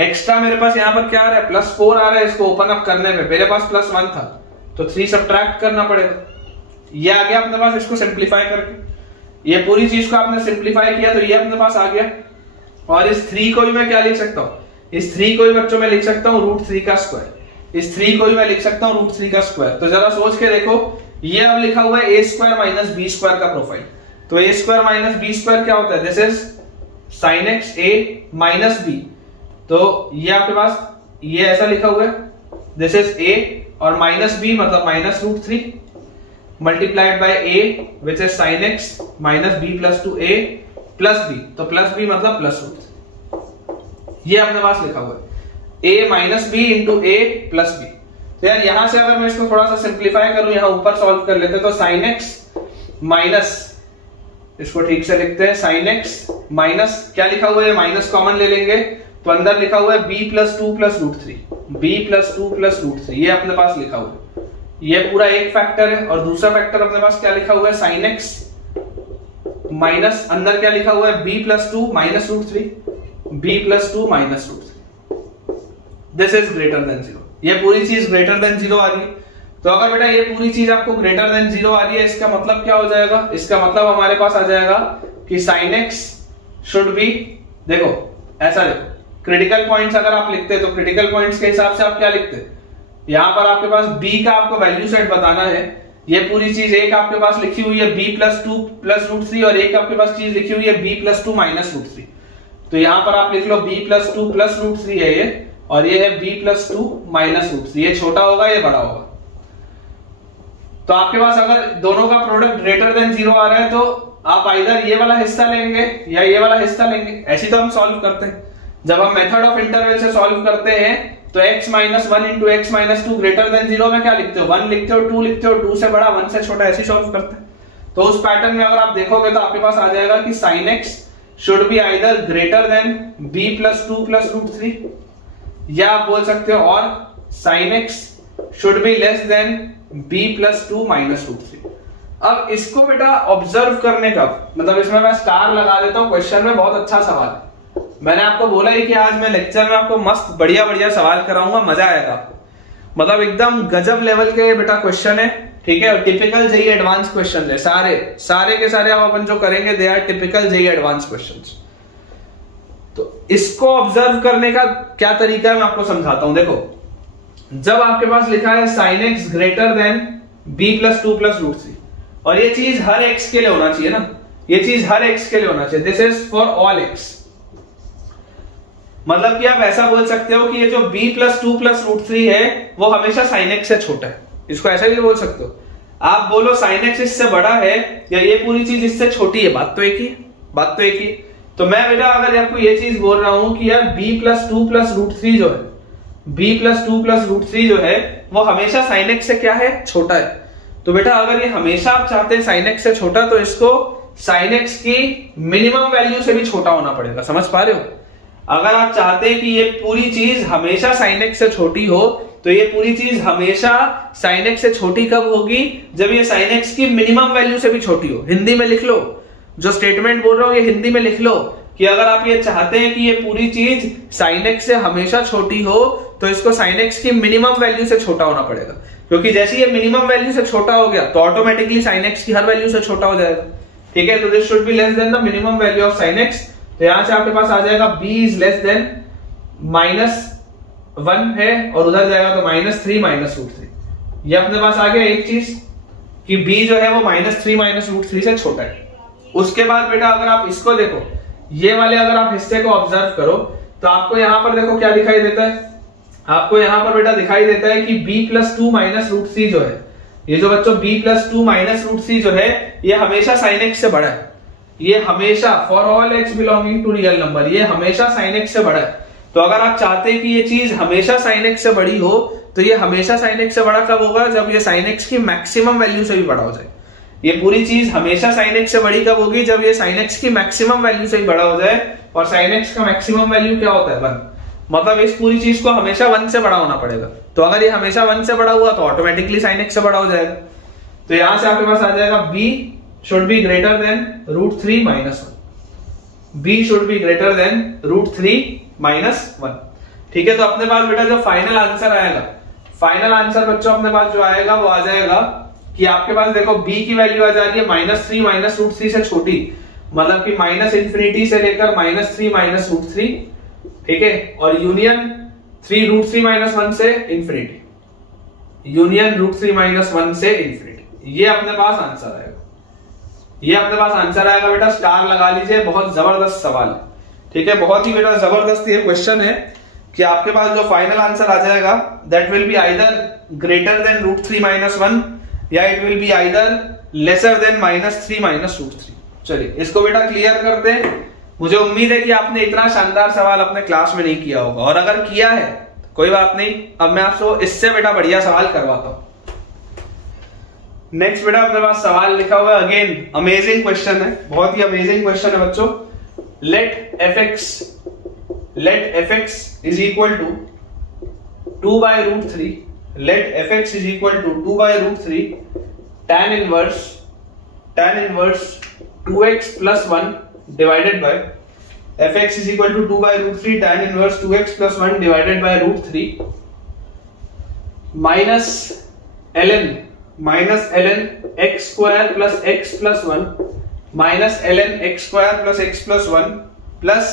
एक्स्ट्रा, मेरे पास यहां पर क्या आ रहा है प्लस 4 आ रहा है। इसको ओपन अप करने में मेरे पास प्लस 1 था तो 3 सब्ट्रैक्ट करना पड़ेगा, ये आ गया अपने पास। इसको सिंप्लीफाई करके ये पूरी चीज को आपने सिंप्लीफाई किया तो ये अपने पास आ गया। और इस 3 को भी मैं क्या लिख सकता हूं, इस 3 को भी बच्चों में लिख सकता हूं √3 का स्क्वायर, इस 3 को भी मैं लिख सकता हूं √3 का स्क्वायर। तो जरा सोच के देखो, ये अब लिखा हुआ है a square minus b square का प्रोफाइल, तो a square minus b square क्या होता है, this is sin x a minus b, तो ये आपके पास ये ऐसा लिखा हुआ है दिस इज a और माइनस b मतलब minus √3 multiplied by a which is sin x minus b plus to a plus b, तो प्लस b मतलब प्लस रूट, ये अपने पास लिखा हुआ है a minus b into a plus b। तो यार यहां से अगर मैं इसको थोड़ा सा सिंप्लीफाई करूं, यहां ऊपर सॉल्व कर लेते, तो sin x माइनस, इसको ठीक से लिखते हैं, sin x माइनस क्या लिखा हुआ है, माइनस कॉमन ले लेंगे तो अंदर लिखा हुआ है b plus two plus root three, b plus two plus root three, ये अपने पास लिखा हुआ है। ये पूरा एक फैक्टर है और दूसरा फैक्टर अपने पास क्या लिखा हुआ है, sin x माइनस अंदर क्या लिखा हुआ है, b plus two minus root three, b plus two minus root three, this is greater than zero. ये पूरी चीज ग्रेटर देन जीरो आ रही है। तो अगर बेटा ये पूरी चीज आपको ग्रेटर देन जीरो आ रही है, इसका मतलब क्या हो जाएगा, इसका मतलब हमारे पास आ जाएगा कि sin x शुड बी, देखो ऐसा देखो, क्रिटिकल पॉइंट्स अगर आप लिखते हैं तो क्रिटिकल पॉइंट्स के हिसाब से आप क्या लिखते हैं, यहां पर आपके पास b का आपको वैल्यू सेट बताना है। ये पूरी चीज एक आपके पास लिखी हुई है b plus two plus root three और एक आपके पास चीज लिखी हुई है b plus two minus root three. तो यहां पर आप लिख लो b plus two plus root three है ये, और ये है b plus two minus root three. ये छोटा होगा ये बड़ा होगा। तो आपके पास अगर दोनों का प्रोडक्ट ग्रेटर देन जीरो आ रहा है तो आप आइदर ये वाला हिस्सा लेंगे या ये वाला हिस्सा लेंगे। ऐसी तो हम सॉल्व करते हैं, जब हम मेथड ऑफ इंटरवल से सॉल्व करते हैं तो x minus one into x minus two greater than zero में क्या लिखते हो, 1 लिखते हो, 2 लिखते हो, 2 से बड़ा 1 से छोटा, ऐसी सॉल्व करते हैं। तो उस पैटर्न में अगर आप देखोगे तो आपके पास आ जाएगा कि sin x should be either greater than b plus two plus root three, या आप बोल सकते हो और sin x should be less than b plus two minus root three. अब इसको बेटा ऑब्जर्व करने का मतलब, इसमें मैं स्टार लगा देता हूं, क्वेश्चन में बहुत अच्छा सवाल है। मैंने आपको बोला ही कि आज मैं लेक्चर में आपको मस्त बढ़िया बढ़िया सवाल कराऊंगा, मजा आएगा आपको। मतलब एकदम गजब लेवल के बेटा क्वेश्चन है, ठीक है। और टिपिकल जेईई एडवांस क्वेश्चन है, सारे के सारे आप अपन जो करेंगे they are typical JEE advanced questions. तो इसको ऑब्जर्व करने का क्या तरीका है मैं आपको समझाता हूं। देखो, जब आपके पास लिखा है sin x greater than b plus two plus root three, और ये चीज हर x के लिए होना चाहिए ना, ये चीज हर x के लिए होना चाहिए, this is for all x। मतलब कि आप ऐसा बोल सकते हो कि ये जो b plus two plus root three है वो हमेशा sin x से छोटा है, इसको ऐसा भी बोल सकते हो। आप बोलो sin x इससे बड़ा है या ये पूरी चीज इससे छोटी है, बात तो एक ही, बात तो एक ही। तो मैं बेटा अगर आपको ये चीज बोल रहा हूं कि यार b plus two plus root three जो है, b plus two plus root three जो है वो हमेशा sin x से क्या है, छोटा है। तो बेटा अगर ये हमेशा आप चाहते हैं sin x से छोटा, तो इसको sin x की मिनिमम वैल्यू से भी छोटा होना पड़ेगा, समझ पा रहे हो। अगर आप चाहते हैं कि ये पूरी चीज हमेशा sin x से छोटी हो, तो ये पूरी चीज हमेशा sin x से छोटी कब होगी, जब ये sin x की मिनिमम वैल्यू से भी छोटी हो। हिंदी में लिख लो, जो स्टेटमेंट बोल रहा हूं ये हिंदी में लिख लो कि अगर आप ये चाहते हैं कि ये पूरी चीज sin x से हमेशा छोटी हो, तो इसको sin x की मिनिमम वैल्यू से छोटा होना पड़ेगा। क्योंकि जैसे ये मिनिमम वैल्यू से छोटा हो गया तो ऑटोमेटिकली sin x की हर वैल्यू से छोटा हो जाएगा, ठीक है। तो this should be less then the minimum value of sin x। तो यहां से आपके पास आ जाएगा b is less than minus one है, और उधर जाएगा तो minus three minus root three. ये अपने पास आ गया एक चीज कि b जो है वो minus three minus root three से छोटा है। उसके बाद बेटा अगर आप इसको देखो, ये वाले अगर आप हिस्से को ऑब्जर्व करो तो आपको यहां पर देखो क्या दिखाई देता है, आपको यहां पर बेटा दिखाई देता है कि b plus two minus root three जो है, ये जो बच्चों b plus two minus root three जो है ये हमेशा sin x से बड़ा है। ये हमेशा for all x belonging to real number, ये हमेशा sin x से बड़ा है। तो अगर आप चाहते हैं कि ये चीज हमेशा sin x से बड़ी हो, तो ये हमेशा sin x से बड़ा कब होगा, जब ये sin x की मैक्सिमम वैल्यू से भी बड़ा हो जाए। ये पूरी चीज हमेशा sin x से बड़ी कब होगी, जब ये sin x की मैक्सिमम वैल्यू से भी बड़ा हो जाए। और sin x का मैक्सिमम वैल्यू क्या होता है, 1। मतलब इस पूरी चीज को हमेशा 1 से बड़ा होना पड़ेगा। तो अगर ये हमेशा 1 से बड़ा हुआ तो ऑटोमेटिकली sin x से बड़ा हो जाएगा। तो यहां से आपके पास आ जाएगा b should be greater than root 3 minus 1, b should be greater than root 3 minus 1, ठीक है। तो अपने पास बेटा जो फाइनल आंसर आएगा, फाइनल आंसर बच्चों अपने पास जो आएगा वो आ जाएगा कि आपके पास देखो b की वैल्यू आ जा रही है minus three minus root three से छोटी, मतलब कि माइनस इंफिनिटी से लेकर minus three minus root three, ठीक है। और union three root three minus one से infinity, union root three minus one से इंफिनिटी, ये अपने पास आंसर आएगा, ये अपने पास आंसर आएगा बेटा। स्टार लगा लीजिए, बहुत जबरदस्त सवाल है, ठीक है। बहुत ही बेटा जबरदस्त ये क्वेश्चन है कि आपके पास जो फाइनल आंसर आ जाएगा that will be either greater than root three minus one या it will be either lesser than -3 -√3। चलिए इसको बेटा क्लियर करते हैं। मुझे उम्मीद है कि आपने इतना शानदार सवाल अपने क्लास में नहीं किया होगा, और अगर किया है कोई बात नहीं, अब मैं आपको इससे बेटा बढ़िया सवाल करवाता हूं। नेक्स्ट बेटा अपने पास सवाल लिखा हुआ है, अगेन अमेजिंग क्वेश्चन है, बहुत ही अमेजिंग क्वेश्चन है बच्चों। Let fx is equal to 2/√3, let fx is equal to 2/√3 tan inverse 2x plus 1 divided by fx is equal to 2/√3 tan inverse 2x plus 1 divided by √3 minus ln x square plus x plus 1 minus ln x square plus x plus 1 plus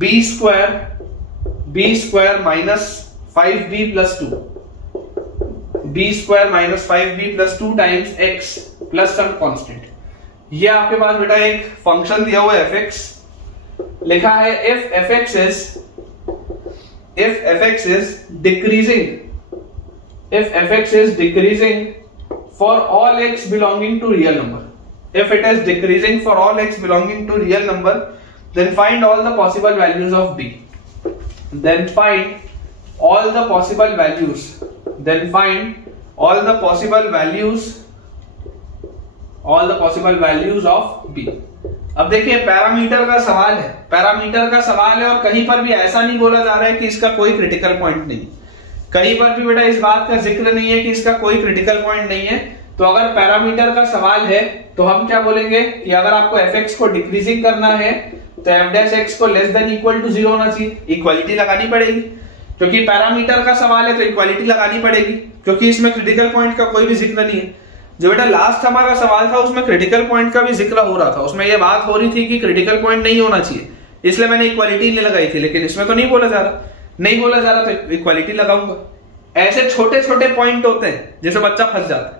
b square minus 5b plus 2, b square minus 5b plus 2 times x plus some constant। ये आपके पास बेटा एक function दिया हुआ है fx, लिखा है if fx is decreasing for all x belonging to real number, if it is decreasing for all x belonging to real number, then find all the possible values of b, then find all the possible values of b। अब देखिए parameter का सवाल है, और कहीं पर भी ऐसा नहीं बोला जा रहा है कि इसका कोई क्रिटिकल पॉइंट नहीं, कहीं पर भी बेटा इस बात का जिक्र नहीं है कि इसका कोई क्रिटिकल पॉइंट नहीं है। तो अगर पैरामीटर का सवाल है तो हम क्या बोलेंगे कि अगर आपको fx को डिक्रीजिंग करना है तो f' को लेस देन इक्वल टू 0 होना चाहिए, इक्वालिटी लगानी पड़ेगी, क्योंकि पैरामीटर का सवाल है तो इक्वालिटी लगानी पड़ेगी, क्योंकि इसमें क्रिटिकल पॉइंट का कोई भी जिक्र नहीं है। जो बेटा लास्ट हमारा सवाल था उसमें क्रिटिकल पॉइंट का भी जिक्र हो रहा था, उसमें यह बात हो रही थी कि क्रिटिकल पॉइंट नहीं होना चाहिए, इसलिए मैंने इक्वालिटी नहीं लगाई थी, लेकिन इसमें तो नहीं बोला जा रहा तो इक्वालिटी लगाऊंगा। ऐसे छोटे छोटे पॉइंट होते हैं जिसे बच्चा फंस जाता है।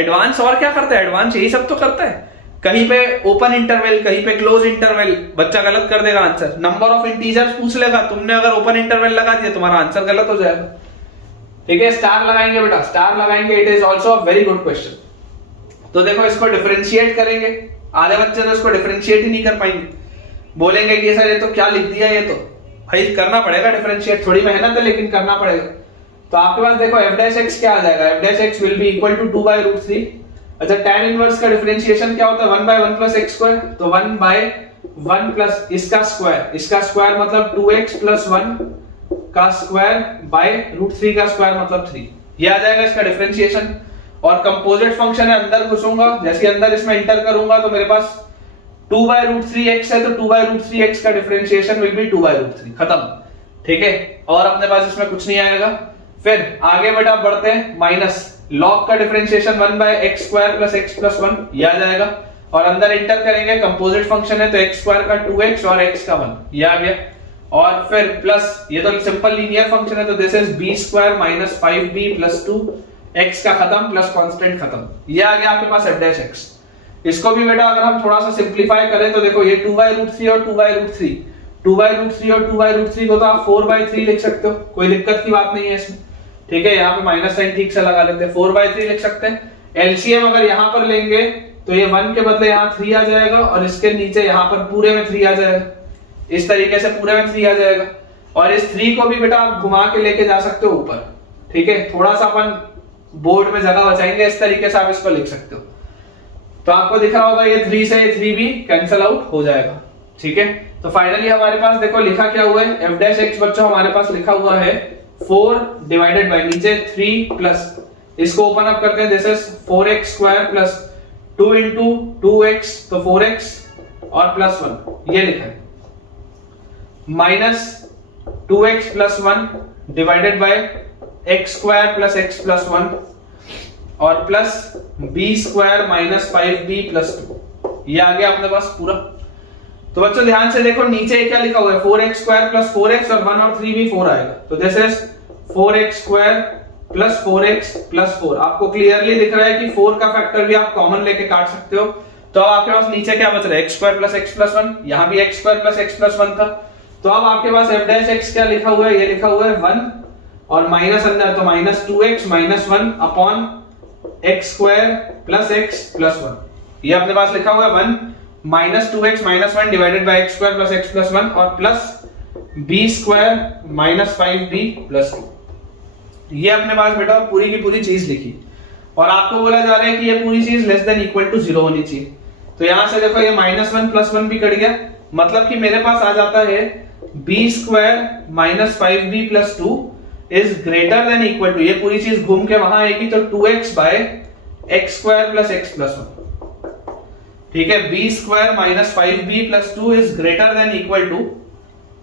एडवांस और क्या करता है, एडवांस यही सब तो करता है, कहीं पे ओपन इंटरवल कहीं पे क्लोज इंटरवल, बच्चा गलत कर देगा आंसर। नंबर ऑफ इंटीजर्स पूछ लेगा, तुमने अगर ओपन इंटरवल लगा दिया तुम्हारा आंसर गलत हो जाएगा। ठीक है, स्टार लगाएंगे बेटा, स्टार लगाएंगे, it is also a very good question. तो देखो इसको डिफरेंशिएट करेंगे, आधे बच्चे तो इसको डिफरेंशिएट ही नहीं कर पाएंगे, बोलेंगे कि सर ये तो क्या लिख दिया, ये तो भाई करना पड़ेगा डिफरेंशिएट, थोड़ी मेहनत है लेकिन करना पड़ेगा। तो आपके पास देखो f' क्या आ जाएगा, f' will be equal to 2/√3। अच्छा, tan इनवर्स का डिफरेंशिएशन क्या होता है, 1/1 प्लस x स्क्वायर, तो 1/1 प्लस इसका स्क्वायर मतलब 2x प्लस 1 का स्क्वायर बाय √3 का स्क्वायर मतलब 3, ये आ जाएगा इसका डिफरेंशिएशन। और कंपोजिट फंक्शन है, अंदर घुसूंगा, जैसे अंदर इसमें एंटर करूंगा तो मेरे पास 2/√3x है, तो 2/√3x का डिफरेंशिएशन विल बी 2/√3, खत्म। ठीक है, और अपने पास इसमें कुछ नहीं आएगा। फिर आगे बेटा बढ़ते हैं, माइनस लॉग का differentiation 1/x square plus x plus 1, ये आ जाएगा, और अंदर एंटर करेंगे, कंपोजिट फंक्शन है तो x स्क्वायर का 2x और x का 1, ये आ गया। और फिर प्लस, ये तो सिंपल लीनियर फंक्शन है तो this is b square minus 5b plus 2, x का खत्म प्लस कांस्टेंट खत्म, ये आ गया आपके पास f'। इसको भी बेटा अगर हम थोड़ा सा सिंप्लीफाई करें तो देखो ये 2/√3 और 2/√3 और 2/√3 को तो आप 4/3 लिख सकते हो, कोई दिक्कत की बात नहीं है इसमें। ठीक है, यहाँ पे माइनस साइन ठीक से लगा लेते हैं, 4/3 लिख सकते हैं। एलसीएम अगर यहाँ पर लेंगे तो ये 1 के बदले यहाँ 3 आ जाएगा, और इसके नीचे यहाँ पर पूरे में 3 आ जाएगा, इस तरीके से पूरे में 3 आ जाएगा। और इस 3 को भी बेटा आप घुमा के लेके जा सकते हो ऊपर। ठीक है, थोड़ा सा अपन बोर्ड में जगह बचाएंगे, इस तरीके से आप इसको लिख सकते हो। तो आपको दिख रहा होगा ये 3 से ये 3 भी कैंसिल आउट हो जाएगा। ठीक है, तो फाइनली हमारे पास देखो लिखा क्या हुआ है, f' बच्चों हमारे पास लिखा हुआ है 4 डिवाइडेड बाय नीचे 3 प्लस, इसको ओपन अप करते हैं, this is 4x square plus 2 into 2x, तो 4x और प्लस 1 ये लिखा है, minus 2x plus 1 divided by x square plus x plus 1 और plus b square minus 5b plus 2, ये आ गया अपने पास पूरा। तो बच्चों ध्यान से देखो नीचे क्या लिखा हुआ है, 4x स्क्वायर प्लस 4x और 1 और 3 भी 4 आएगा, तो this is 4x square plus 4x plus 4। आपको क्लियरली दिख रहा है कि 4 का फैक्टर भी आप कॉमन लेके काट सकते हो। तो अब आपके पास नीचे क्या बच रहा है, x square plus x plus 1, यहाँ भी x square plus x plus 1 था। तो अब आपके पास f' क्या लिखा हुआ है, ये लिखा हुआ है 1 और माइनस अंदर तो minus 2x minus 1 upon x square plus x plus 1। ये अपने पास लिखा हुआ है 1 minus 2x minus 1 divided by x square plus x plus 1 और plus b square minus 5b plus 2। ये अपने पास बेटा पूरी की पूरी चीज लिखी और आपको बोला जा रहा है कि ये पूरी चीज लेस देन इक्वल टू 0 होनी चाहिए। तो यहां से देखो ये माइनस 1 प्लस 1 भी कट गया, मतलब कि मेरे पास आ जाता है b square minus 5b plus 2 is greater than equal to, ये पूरी चीज घूम के वहां आएगी तो 2x by x square plus x plus 1। ठीक है, b square minus 5b plus 2 is greater than equal to,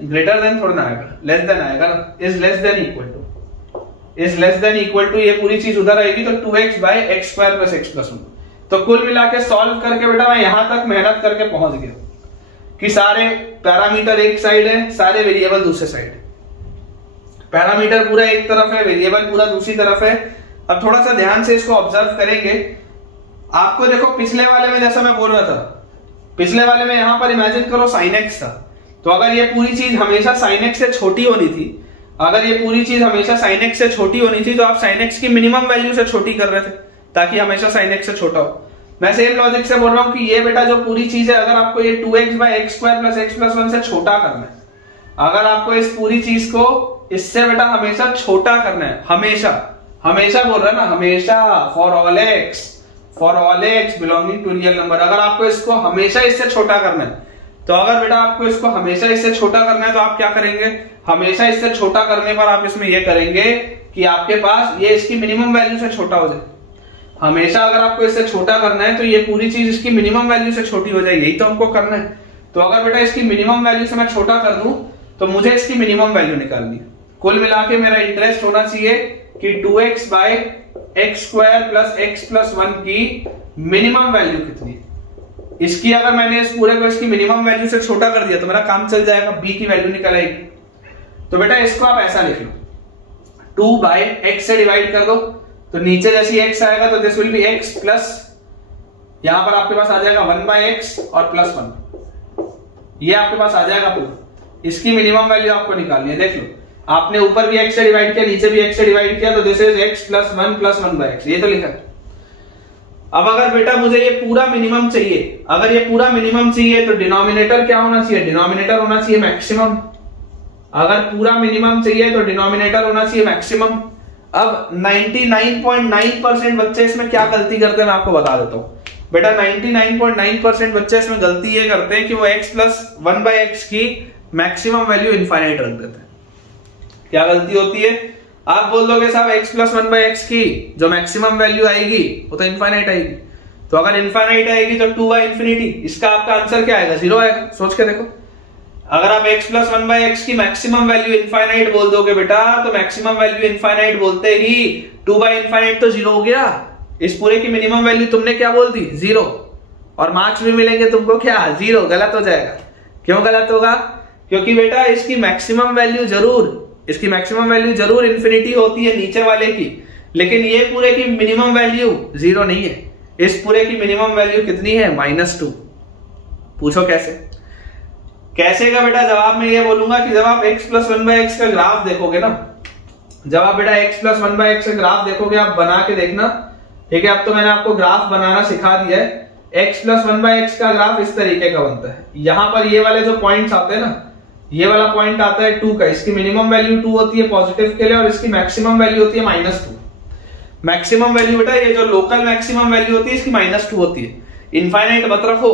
greater than थोड़ा ना आएगा, लेस देन आएगा ना, is less than equal to, is less than equal to, ये पूरी चीज उधर आएगी तो 2x by x square plus x plus 1। तो कुल मिला के सॉल्व करके बेटा मैं यहां तक मेहनत करके पहुंच गया कि सारे पैरामीटर एक साइड है, सारे वेरिएबल दूसरे साइड है, पैरामीटर पूरा एक तरफ है, वेरिएबल पूरा दूसरी तरफ है। अब थोड़ा सा ध्यान से इसको ऑब्जर्व करेंगे। आपको देखो पिछले वाले में जैसा मैं बोल रहा था, पिछले वाले में यहां पर इमेजिन करो sin x था, तो अगर ये पूरी चीज हमेशा sin x से छोटी होनी थी, अगर ये पूरी चीज हमेशा sin x से छोटी होनी थी तो आप sin x की मिनिमम वैल्यू से छोटी कर रहे थे ताकि हमेशा sin x से छोटा हो। मैं सेम लॉजिक से बोल रहा हूं कि ये बेटा जो पूरी चीज है, अगर आपको ये 2x by x square plus x plus 1 से छोटा करना है, अगर आपको इस पूरी चीज को इससे बेटा हमेशा छोटा करना है, हमेशा, हमेशा बोल रहा है ना, हमेशा, for all x belonging to real number, अगर आपको इसको हमेशा इससे छोटा करना है, तो अगर बेटा आपको इसको हमेशा इससे छोटा करना है तो आप क्या करेंगे, हमेशा इससे छोटा करने पर आप इसमें यह करेंगे कि आपके पास ये इसकी मिनिमम वैल्यू से छोटा हो जाए। हमेशा अगर आपको इससे छोटा करना है तो ये पूरी चीज इसकी मिनिमम वैल्यू से छोटी हो जाए, यही तो हमको करना है। तो अगर बेटा इसकी मिनिमम वैल्यू से मैं छोटा कर दूं तो मुझे इसकी मिनिमम वैल्यू निकालनी है। कुल मिला के मेरा इंटरेस्ट होना चाहिए कि 2x by x square plus x plus 1 की मिनिमम वैल्यू कितनी है। इसकी अगर मैंने इस पूरे को इसकी मिनिमम वैल्यू से छोटा कर दिया तो मेरा काम चल जाएगा, b की वैल्यू निकल आएगी। तो बेटा इसको आप ऐसा लिख लो, 2 बाय एक्स से डिवाइड कर दो तो नीचे जैसी x आएगा तो this will B x plus, यहां पर आपके पास आ जाएगा 1 बाय एक्स और प्लस 1, ये आपके पास आ जाएगा पूरा। इसकी मिनिमम वैल्यू आपको निकालनी है। देख लो, आपने ऊपर भी x से डिवाइड किया, नीचे भी x से डिवाइड किया, तो this is x plus 1 by x, ये तो लिखा है। अब अगर बेटा मुझे ये पूरा मिनिमम चाहिए, अगर ये पूरा मिनिमम चाहिए तो डिनोमिनेटर क्या होना चाहिए, डिनोमिनेटर होना चाहिए मैक्सिमम। अगर पूरा मिनिमम चाहिए तो डिनोमिनेटर होना चाहिए मैक्सिमम। अब 99.9% बच्चे इसमें क्या गलती करते हैं मैं आपको बता देता हूं। बेटा 99.9% बच्चे इसमें गलती ये करते हैं कि वो x प्लस 1 बाय एक्स की मैक्सिमम वैल्यू इनफाइनाइट रख देते हैं। क्या गलती होती है, आप बोल दोगे साहब x प्लस 1 बाय एक्स की जो मैक्सिमम वैल्यू आएगी वो तो इनफाइनाइट आएगी, तो अगर इनफाइनाइट आएगी तो 2 बाय इंफिनिटी, इसका आपका आंसर क्या आएगा, 0 आएगा। सोच के देखो, अगर आप x प्लस 1 बाय एक्स की मैक्सिमम वैल्यू इनफाइनाइट बोल दोगे बेटा, तो मैक्सिमम वैल्यू इनफाइनाइट बोलते ही 2 बाय इंफाइनाइट तो 0 हो गया। इस पूरे की मिनिमम वैल्यू तुमने क्या बोल दी, 0, और मार्क्स भी मिलेंगे तुमको क्या, 0। गलत हो जाएगा। क्यों गलत होगा, क्योंकि बेटा इसकी मैक्सिमम वैल्यू जरूर, इसकी मैक्सिमम वैल्यू जरूर इंफिनिटी होती है नीचे वाले की, लेकिन ये पूरे की मिनिमम वैल्यू 0 नहीं है। इस पूरे की मिनिमम वैल्यू कितनी है, -2। पूछो कैसे, कैसे का बेटा जवाब में ये बोलूंगा कि जब आप x प्लस 1 बाय एक्स का ग्राफ देखोगे ना, जब आप बेटा x प्लस 1 बाय एक्स का ग्राफ देखोगे, आप बना के देखना, ठीक है। अब तो मैंने आपको ग्राफ बनाना सिखा दिया है। x प्लस 1 बाय एक्स का ग्राफ इस तरीके का बनता है। यहां पर ये वाले जो पॉइंट्स आते हैं ना, ये वाला पॉइंट आता है 2 का, इसकी मिनिमम वैल्यू 2 होती है पॉजिटिव के लिए, और इसकी मैक्सिमम वैल्यू होती है -2। मैक्सिमम वैल्यू बेटा ये जो लोकल मैक्सिमम वैल्यू होती है इसकी -2 होती है। इनफाइनाइट मत रखो,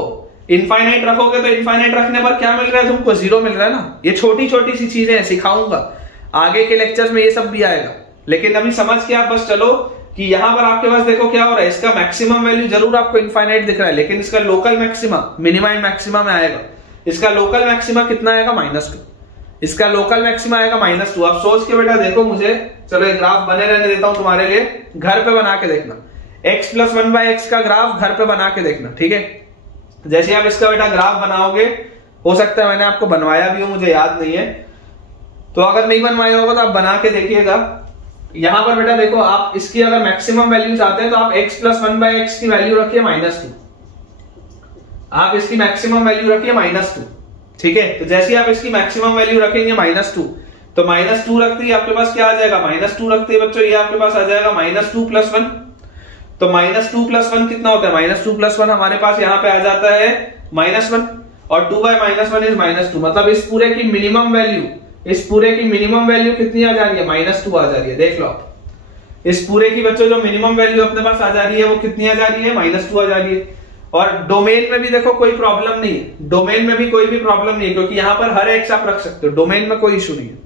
इनफाइनाइट रखोगे तो इनफाइनाइट रखने पर क्या मिल रहा है तुमको, 0 मिल रहा है ना। ये छोटी छोटी सी चीजें सिखाऊंगा, आगे के लेक्चर्स में ये सब भी आएगा, लेकिन अभी समझ के आप बस चलो कि यहां पर आपके पास देखो क्या हो रहा है, इसका मैक्सिमम वैल्यू जरूर आपको इनफाइनाइट दिख रहा है, लेकिन इसका local maxima minima and maxima में आएगा। इसका लोकल मैक्सिमा कितना आएगा, -2। इसका लोकल मैक्सिमा आएगा -2। आप सोच के बेटा देखो, मुझे चलो ये ग्राफ बने रहने देता हूं तुम्हारे लिए, घर पे बना के देखना। x प्लस 1 बाय एक्स का ग्राफ घर पे बना के देखना, ठीक है। जैसे आप इसका बेटा ग्राफ बनाओगे, हो सकता है मैंने आपको बनवाया भी हो, मुझे याद नहीं है, तो अगर नहीं बनवाया होगा तो आप बना के देखिएगा। यहां पर बेटा देखो, आप इसकी अगर मैक्सिमम वैल्यू चाहते हैं तो आप x प्लस 1 बाय एक्स की वैल्यू रखिए -2, आप इसकी मैक्सिमम वैल्यू रखिए -2, ठीक है। तो जैसे आप इसकी मैक्सिमम वैल्यू रखेंगे -2, तो -2 रखते ही आपके पास क्या आ जाएगा, -2 रखते ही बच्चों ये आपके पास आ जाएगा -2 + 1। तो -2 + 1 कितना होता है, -2 + 1 हमारे पास यहाँ पे आ जाता है -1 और 2 / -1 इज -2। मतलब इस पूरे की मिनिमम वैल्यू कितनी आ जा रही है, -2 आ जा रही है। देख लो आप, इस पूरे की बच्चों जो मिनिमम वैल्यू अपने पास आ जा रही है वो कितनी आ जा रही है, -2 आ जा रही है। और डोमेन में भी देखो कोई प्रॉब्लम नहीं है, डोमेन में भी कोई भी प्रॉब्लम नहीं है, क्योंकि यहां पर हर एक्स आप रख सकते हो, डोमेन में कोई इशू नहीं है।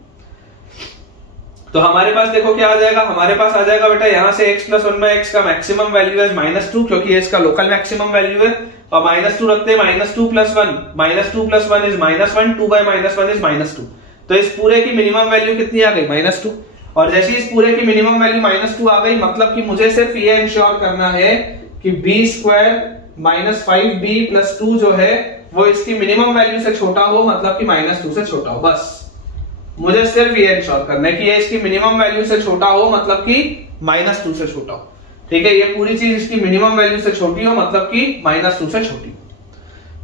तो हमारे पास देखो क्या आ जाएगा, हमारे पास आ जाएगा बेटा यहां से x + 1/x का मैक्सिमम वैल्यू है -2, क्योंकि इसका लोकल मैक्सिमम वैल्यू है। और -2 रखते हैं, -2 + 1, -2 + 1 इज -1, 2 / -1 इज -2। तो इस पूरे की मिनिमम वैल्यू कितनी आ गई, -2। और जैसे इस पूरे की मिनिमम वैल्यू -2 आ गई, मतलब कि मुझे सिर्फ ये इंश्योर करना है कि b² - 5b + 2 जो है वो इसकी मिनिमम वैल्यू से छोटा हो, मतलब कि -2 से छोटा हो। बस मुझे सिर्फ ये इंश्योर करना है कि ये इसकी मिनिमम वैल्यू से छोटा हो, मतलब कि -2 से छोटा हो। ठीक है, ये पूरी चीज इसकी मिनिमम वैल्यू से छोटी हो, मतलब कि -2 से छोटी हो।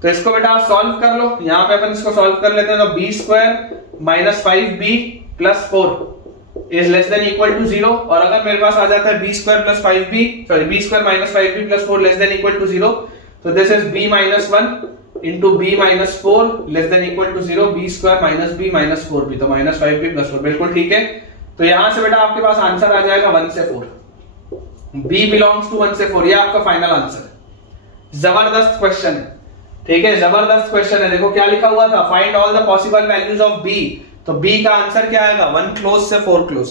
तो इसको बेटा आप सॉल्व कर लो। यहां पे अपन इसको सॉल्व कर लेते हैं। तो b² - 5b + 4 is less than equal to 0। और अगर मेरे पास आ जाता है b² + 5b, sorry b² - 5b + 4 less than equal to 0, तो this is b - 1 into b - 4 less than equal to 0, b² - b - 4b, तो -5b + 4। बिल्कुल ठीक है। तो यहां से बेटा आपके पास आंसर आ जाएगा 1 से 4, b बिलोंग्स टू 1 से 4, ये आपका फाइनल आंसर है। जबरदस्त क्वेश्चन है, ठीक है, जबरदस्त क्वेश्चन है। देखो क्या लिखा हुआ था, find all the possible values of b। तो b का आंसर क्या आएगा, 1 क्लोज से 4 क्लोज।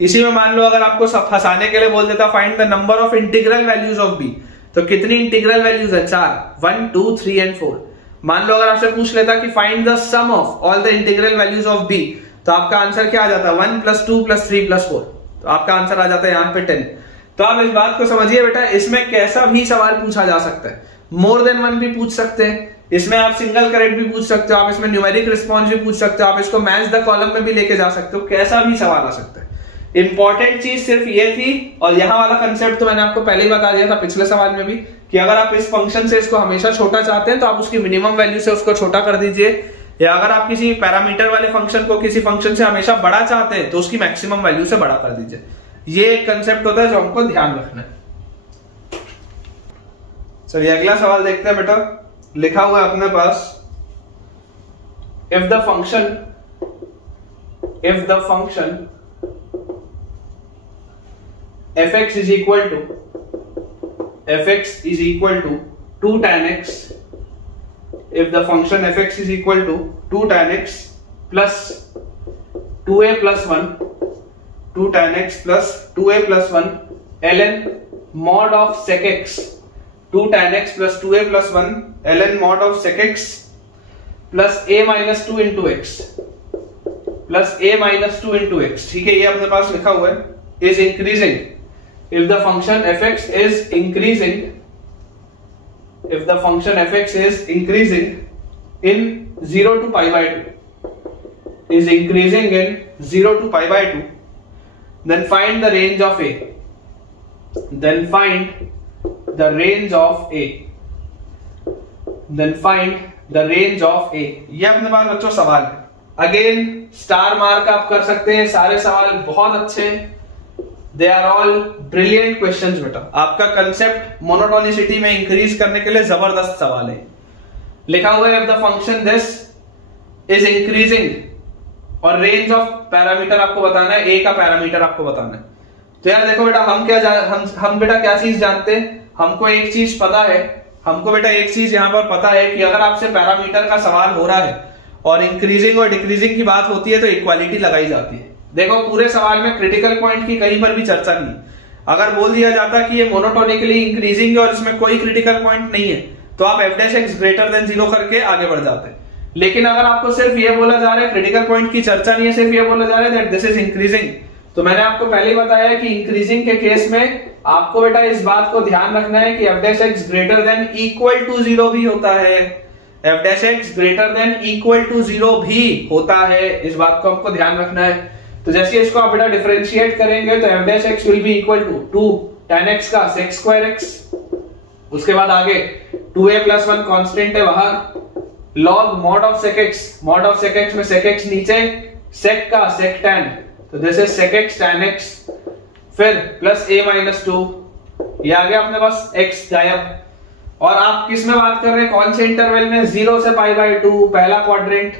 इसी में मान लो अगर आपको फंसाने के लिए बोल देता find the number of integral values of b, तो कितनी इंटीग्रल वैल्यूज है, 4, 1 2 3 एंड 4। मान लो अगर आपसे पूछ लेता कि find the sum of all the integral values of b, तो आपका आंसर क्या आ जाता, 1 + 2 + 3 + 4। तो आपका आंसर आ जाता है यहाँ पे 10। तो आप इस बात को समझिए बेटा, इसमें कैसा भी सवाल पूछा जा सकता है, मोर देन 1 भी पूछ सकते हैं, इसमें आप सिंगल करेक्ट भी पूछ सकते हो, आप इसमें न्यूमेरिक रिस्पॉन्स भी पूछ सकते हो, आप इसको मैच द कॉलम में भी लेके जा सकते हो, कैसा भी सवाल आ सकता है। इंपॉर्टेंट चीज सिर्फ ये थी, और यहाँ वाला कंसेप्ट तो मैंने आपको पहले ही बता दिया था पिछले सवाल में भी, कि अगर आप इस फंक्शन से इसको हमेशा छोटा चाहते हैं तो आप उसकी मिनिमम वैल्यू से उसको छोटा कर दीजिए, या अगर आप किसी पैरामीटर वाले फंक्शन को किसी फंक्शन से हमेशा बड़ा चाहते हैं तो उसकी मैक्सिमम वैल्यू से बड़ा कर दीजिए। ये एक कंसेप्ट होता है जो हमको ध्यान रखना है। चलिए अगला सवाल देखते हैं बेटा। लिखा हुआ है अपने पास, if the function fx is equal to 2 tan x, if the function fx is equal to 2 tan x plus 2a plus 1, 2 tan x plus 2a plus 1 ln mod of sec x, 2 tan x plus 2a plus 1 ln mod of sec x plus a minus 2 into x plus a minus 2 into x। ठीक है, ये अपने पास लिखा हुआ है, is increasing if the function fx is increasing, if the function fx is increasing in 0 to pi by 2, is increasing in 0 to pi by 2, then find the range of a, then find the range of a, then find the range of a। ये अपने पास बच्चों सवाल है। Again star mark आप कर सकते हैं, सारे सवाल बहुत अच्छे हैं, they are all brilliant questions बेटा। आपका कंसेप्ट मोनोटोनिसिटी में इंक्रीज करने के लिए जबरदस्त सवाल है। लिखा हुआ है if the function this is increasing, और रेंज ऑफ पैरामीटर आपको बताना है, ए का पैरामीटर आपको बताना है। तो यार देखो बेटा, हम बेटा क्या चीज जानते हैं, हमको एक चीज पता है, हमको बेटा एक चीज यहां पर पता है कि अगर आपसे पैरामीटर का सवाल हो रहा है और इंक्रीजिंग और डिक्रीजिंग की बात होती है तो इक्वालिटी लगाई जाती है। देखो पूरे सवाल में क्रिटिकल पॉइंट की कहीं पर भी चर्चा नहीं। अगर बोल दिया जाता कि ये मोनोटोनिकली इंक्रीजिंग है और इसमें कोई क्रिटिकल पॉइंट नहीं है, तो आप f' ग्रेटर देन 0 करके आगे बढ़ जाते। लेकिन अगर आपको सिर्फ ये बोला जा रहा है, क्रिटिकल पॉइंट की चर्चा नहीं है, सिर्फ ये बोला जा रहा है दैट दिस इज इंक्रीजिंग, तो मैंने आपको पहले ही बताया कि इंक्रीजिंग के केस में आपको बेटा इस बात को ध्यान रखना है कि f' greater than equal to 0 भी होता है, f' greater than equal to 0 भी होता है, इस बात को आपको ध्यान रखना है। तो जैसे इसको आप बेटा डिफरेंशिएट करेंगे तो f' will be equal to 2 tan x का sec square x, उसके बाद आगे 2a plus 1 कांस्टेंट है वहां, log mod of sec x, mod of sec x में sec x नीचे, सेक का सेक tan, तो जैसे sec x tan x, फिर प्लस a माइनस 2, ये आ गया अपने पास x गायब। और आप किस में बात कर रहे हैं, कौन से इंटरवल में, 0 से π/2 पहला क्वाड्रेंट,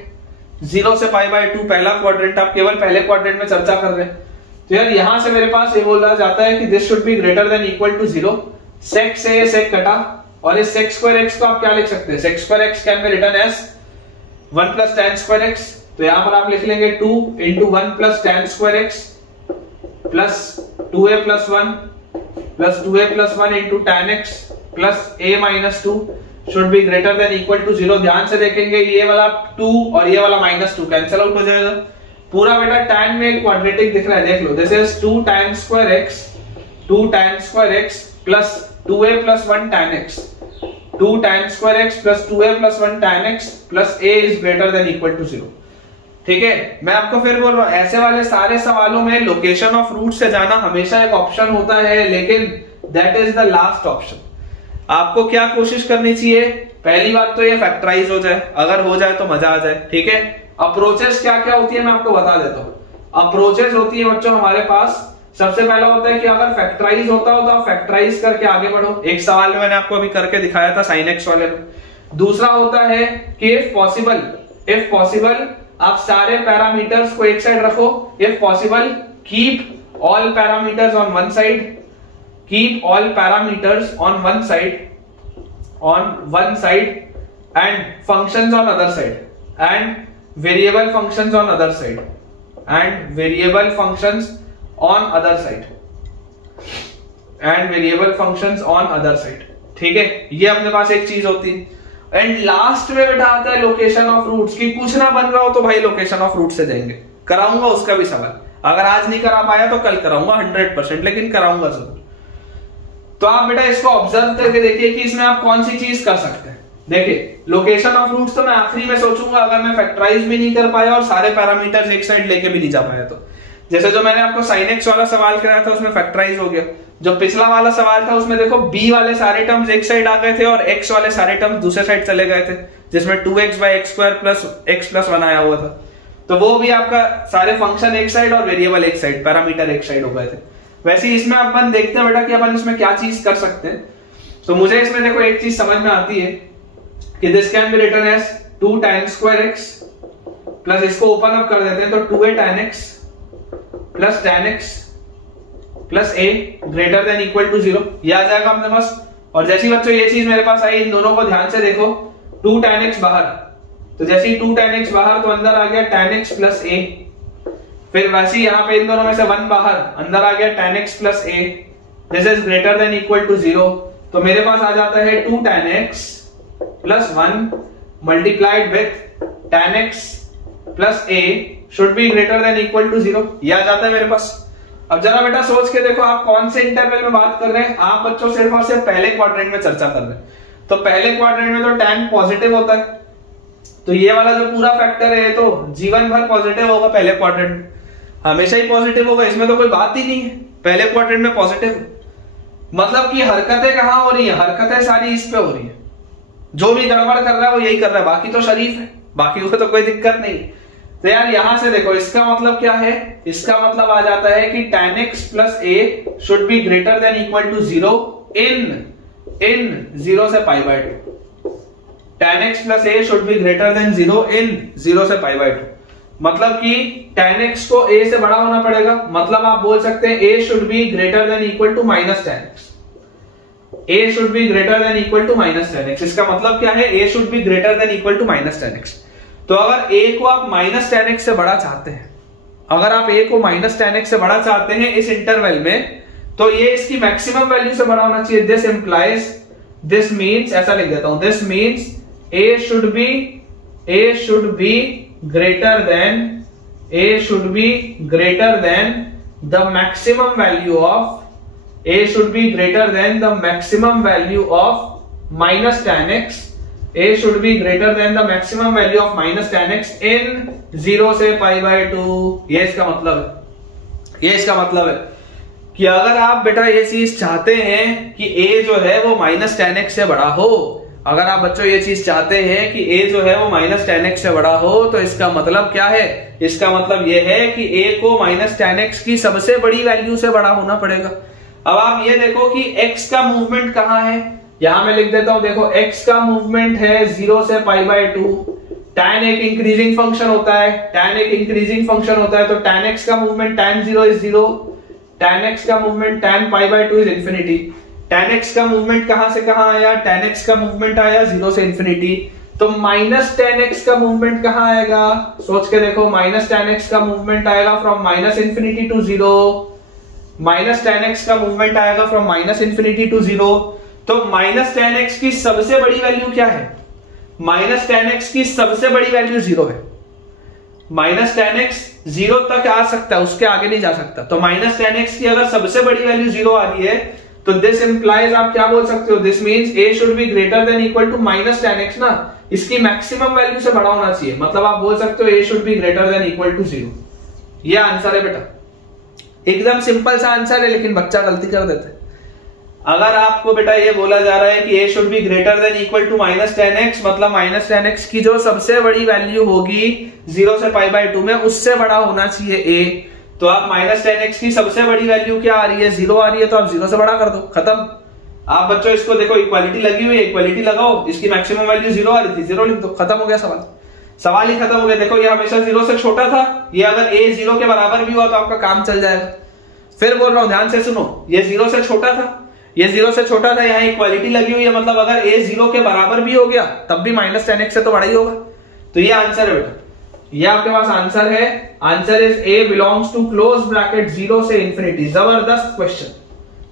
0 से π/2 पहला क्वाड्रेंट, आप केवल पहले क्वाड्रेंट में चर्चा कर रहे हैं। तो यार यहां से मेरे पास ये बोला जाता है कि this should be greater than equal to 0। Sec से सेक कटा, और इस sec square x को आप क्या लिख सकते हैं, sec square x can be written as 1 plus tan square x, तो यहां पर आप लिख लेंगे 2 into 1 plus tan square x plus 2a plus 1 plus 2a plus 1 into tan x plus a minus 2 should be greater than equal to 0। ध्यान से देखेंगे ये वाला 2 और ये वाला -2 कैंसिल आउट हो जाएगा। पूरा बेटा tan में एक क्वाड्रेटिक दिख रहा है, देख लो, this is 2 tan square x plus 2a plus 1 tan x, 2 tan square x plus 2a plus 1 tan x plus a is greater than equal to 0। ठीक है, मैं आपको फिर बोल रहा हूं, ऐसे वाले सारे सवालों में लोकेशन ऑफ रूट से जाना हमेशा एक ऑप्शन होता है, लेकिन that is the last option. आपको क्या कोशिश करनी चाहिए, पहली बात तो ये फैक्टराइज हो जाए, अगर हो जाए तो मजा आ जाए। ठीक है, अप्रोचेस क्या क्या होती है मैं आपको बता देता हूं। अप्रोचेस होती है बच्चों हमारे पास, सबसे पहला होता है कि अगर फैक्टराइज होता हो तो आप फैक्टराइज करके आगे बढ़ो। एक सवाल में मैंने आपको अभी करके दिखाया था sin x वाले में। दूसरा होता है कि इफ पॉसिबल आप सारे पैरामीटर्स को एक साइड रखो। If possible keep all parameters on one side, keep all parameters on one side and functions on other side, and variable functions on other side, and variable functions on other side, and variable functions on other side. ठीक है, ये अपने पास एक चीज होती है। And last में बेटा आता है लोकेशन ऑफ रूट्स की। कुछ ना बन रहा हो तो भाई लोकेशन ऑफ रूट से जाएंगे, कराऊंगा उसका भी सवाल, अगर आज नहीं करा पाया तो कल कराऊंगा 100%, लेकिन कराऊंगा जरूर। तो आप बेटा इसको ऑब्जर्व करके देखिए कि इसमें आप कौन सी चीज कर सकते हैं। देखिए लोकेशन ऑफ रूट्स तो मैं आखिरी में सोचूंगा, अगर मैं फैक्टराइज भी नहीं कर पाया और सारे पैरामीटर्स एक साइड लेके भी नहीं जा पाया तो। जैसे जो मैंने आपको sin x वाला सवाल कराया था उसमें फैक्टराइज हो गया। जो पिछला वाला सवाल था उसमें देखो b वाले सारे टर्म्स एक साइड आ गए थे और x वाले सारे टर्म्स दूसरे साइड चले गए थे, जिसमें 2x/x² प्लस x+1 आया हुआ था। तो वो भी आपका सारे फंक्शन एक साइड और वेरिएबल एक साइड, पैरामीटर एक साइड हो गए थे। वैसे ही इसमें अपन देखते हैं बेटा कि अपन इसमें क्या चीज कर सकते हैं। तो मुझे इसमें देखो एक चीज समझ में आती है कि this can be written as 2 tan square x plus इसको ओपन अप कर देते हैं तो 2a tan x plus tan x plus a greater than equal to 0, ये आ जाएगा अपने पास। और जैसे ही बच्चों ये चीज मेरे पास आई, इन दोनों को ध्यान से देखो, 2 tan x बाहर, तो जैसे ही 2 tan x बाहर तो अंदर आ गया tan x प्लस a, फिर वैसे ही यहाँ पे इन दोनों में से 1 बाहर, अंदर आ गया tan x plus a, this is greater than equal to 0। तो मेरे पास आ जाता है 2 tan x plus 1 multiplied with tan x plus a should be greater than equal to 0, ये आ जाता है मेरे पास। अब जरा बेटा सोच के देखो आप कौन से इंटरवल में बात कर रहे हैं। आप बच्चों सिर्फ और सिर्फ पहले क्वाड्रेंट में चर्चा कर रहे हैं। तो पहले क्वाड्रेंट में तो tan पॉजिटिव होता है, तो ये वाला जो पूरा फैक्टर है तो जीवन भर पॉजिटिव होगा, पहले क्वाड्रेंट में हमेशा ही पॉजिटिव होगा, इसमें तो कोई बात ही नहीं है। पहले क्वाड्रेंट में पॉजिटिव, मतलब कि हरकतें कहां हो रही है, हरकतें सारी इस पे हो रही है। जो भी गड़बड़ कर रहा है वो यही कर रहा है, बाकी तो शरीफ है, बाकी को तो कोई दिक्कत नहीं। तो यार यहां से देखो इसका मतलब क्या है, इसका मतलब आ जाता है कि tan x plus a should be greater than equal to 0 in 0 से π/2। tan x plus a should be greater than 0 in 0 से π/2, मतलब कि tan x को a से बड़ा होना पड़ेगा। मतलब आप बोल सकते हैं a should be greater than equal to minus tan x, a should be greater than equal to minus tan x। इसका मतलब क्या है, a should be greater than equal to minus tan x। तो अगर a को आप minus tan x से बड़ा चाहते हैं, अगर आप a को माइनस tan x से बड़ा चाहते हैं इस इंटरवल में, तो ये इसकी मैक्सिमम वैल्यू से बड़ा होना चाहिए। दिस इंप्लाइज, दिस मीन्स, ऐसा लिख देता हूं, this means a should be greater then the maximum value of, a should be greater than the maximum value of minus tan x, a should be greater than the maximum value of minus tan x in 0 से π/2। ये इसका मतलब है कि अगर आप बेटा ये चीज चाहते हैं कि a जो है वो माइनस tan x से बड़ा हो, अगर आप बच्चों ये चीज चाहते हैं कि a जो है वो -10x से बड़ा हो, तो इसका मतलब क्या है? इसका मतलब ये है कि a को -10x की सबसे बड़ी वैल्यू से बड़ा होना पड़ेगा। अब आप ये देखो कि x का मूवमेंट कहाँ है, यहां मैं लिख देता हूं, देखो x का मूवमेंट है 0 से π/2। tan एक इंक्रीजिंग फंक्शन होता है, tan एक इंक्रीजिंग फंक्शन होता है, तो tan x का movement tan 0 is 0, tan x का movement tan π/2 is infinity. tan x का मूवमेंट कहां से कहां आया? tan x का मूवमेंट आया 0 से इंफिनिटी, तो -tan x का मूवमेंट कहां आएगा? सोच के देखो, -tan x का मूवमेंट आएगा from -infinity to 0, -tan x का मूवमेंट आएगा फ्रॉम -इंफिनिटी टू 0। तो -tan x की सबसे बड़ी वैल्यू क्या है? -tan x की सबसे बड़ी वैल्यू 0 है। -tan x 0 तक आ सकता है, उसके आगे नहीं जा सकता। तो -tan x की अगर सबसे बड़ी वैल्यू 0 आ रही है, तो दिस इंप्लाइज, आप क्या बोल सकते हो, this means a should be greater than equal to -tan x ना, इसकी मैक्सिमम वैल्यू से बड़ा होना चाहिए। मतलब आप बोल सकते हो a should be greater than equal to 0। ये आंसर है बेटा, एकदम सिंपल सा आंसर है, लेकिन बच्चा गलती कर देता है। अगर आपको बेटा ये बोला जा रहा है कि a should be greater than equal to -tan x, मतलब -tan x की जो सबसे बड़ी वैल्यू होगी 0 से π/2 में, उससे बड़ा होना चाहिए a। तो आप -tan x की सबसे बड़ी वैल्यू क्या आ रही है? 0 आ रही है, तो आप 0 से बड़ा कर दो, खत्म। आप बच्चों इसको देखो, इक्वालिटी लगी हुई है, इक्वालिटी लगाओ, इसकी मैक्सिमम वैल्यू 0 आ रही थी, 0 लिख दो, खत्म हो गया सवाल। सवाल ही खत्म हो गया। देखो ये हमेशा 0 से छोटा था, ये अगर a 0 के बराबर भी हुआ तो आपका काम चल जाएगा। फिर बोल रहा हूं, ध्यान से सुनो, ये 0 से छोटा था, ये 0 से छोटा था, यहाँ इक्वालिटी लगी हुई है, मतलब अगर a 0 के बराबर भी हो गया तब भी -tan x से तो बड़ा ही होगा। तो ये आंसर है बेटा, ये आपके पास आंसर है। Answer is a belongs to close bracket 0 से इंफिनिटी। जबरदस्त क्वेश्चन,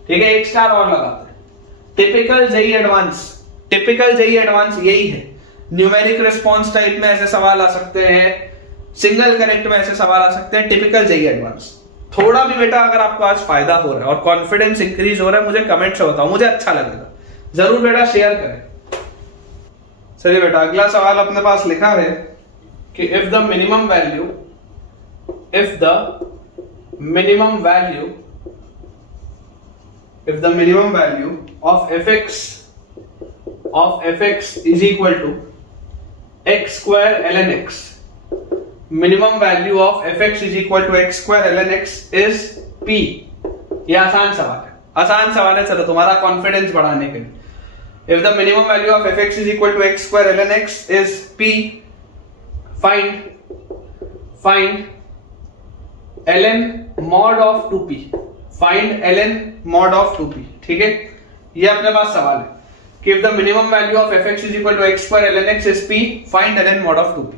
ठीक है, 1 स्टार और लगाते हैं। Typical JEE advance, typical JEE advance यही है। न्यूमेरिक रिस्पॉन्स टाइप में ऐसे सवाल आ सकते हैं, सिंगल करेक्ट में ऐसे सवाल आ सकते हैं, टिपिकल जेईई एडवांस। थोड़ा भी बेटा अगर आपको आज फायदा हो रहा है और कॉन्फिडेंस इंक्रीज हो रहा है, मुझे कमेंट से बताओ, मुझे अच्छा लगेगा। जरूर बेटा शेयर करें। चलिए बेटा, अगला सवाल अपने पास लिखा है कि if the minimum value of fx is equal to x square ln x, minimum value of fx is equal to x square ln x is p। ये आसान सवाल है, आसान सवाल है, चलो तुम्हारा कॉन्फिडेंस बढ़ाने के लिए। if the minimum value of fx is equal to x square ln x is p, find ln mod of 2p, find ln mod of 2p। ठीक है, ये अपने पास सवाल है कि if the minimum value of fx is equal to x square ln x is p, find ln mod of 2p।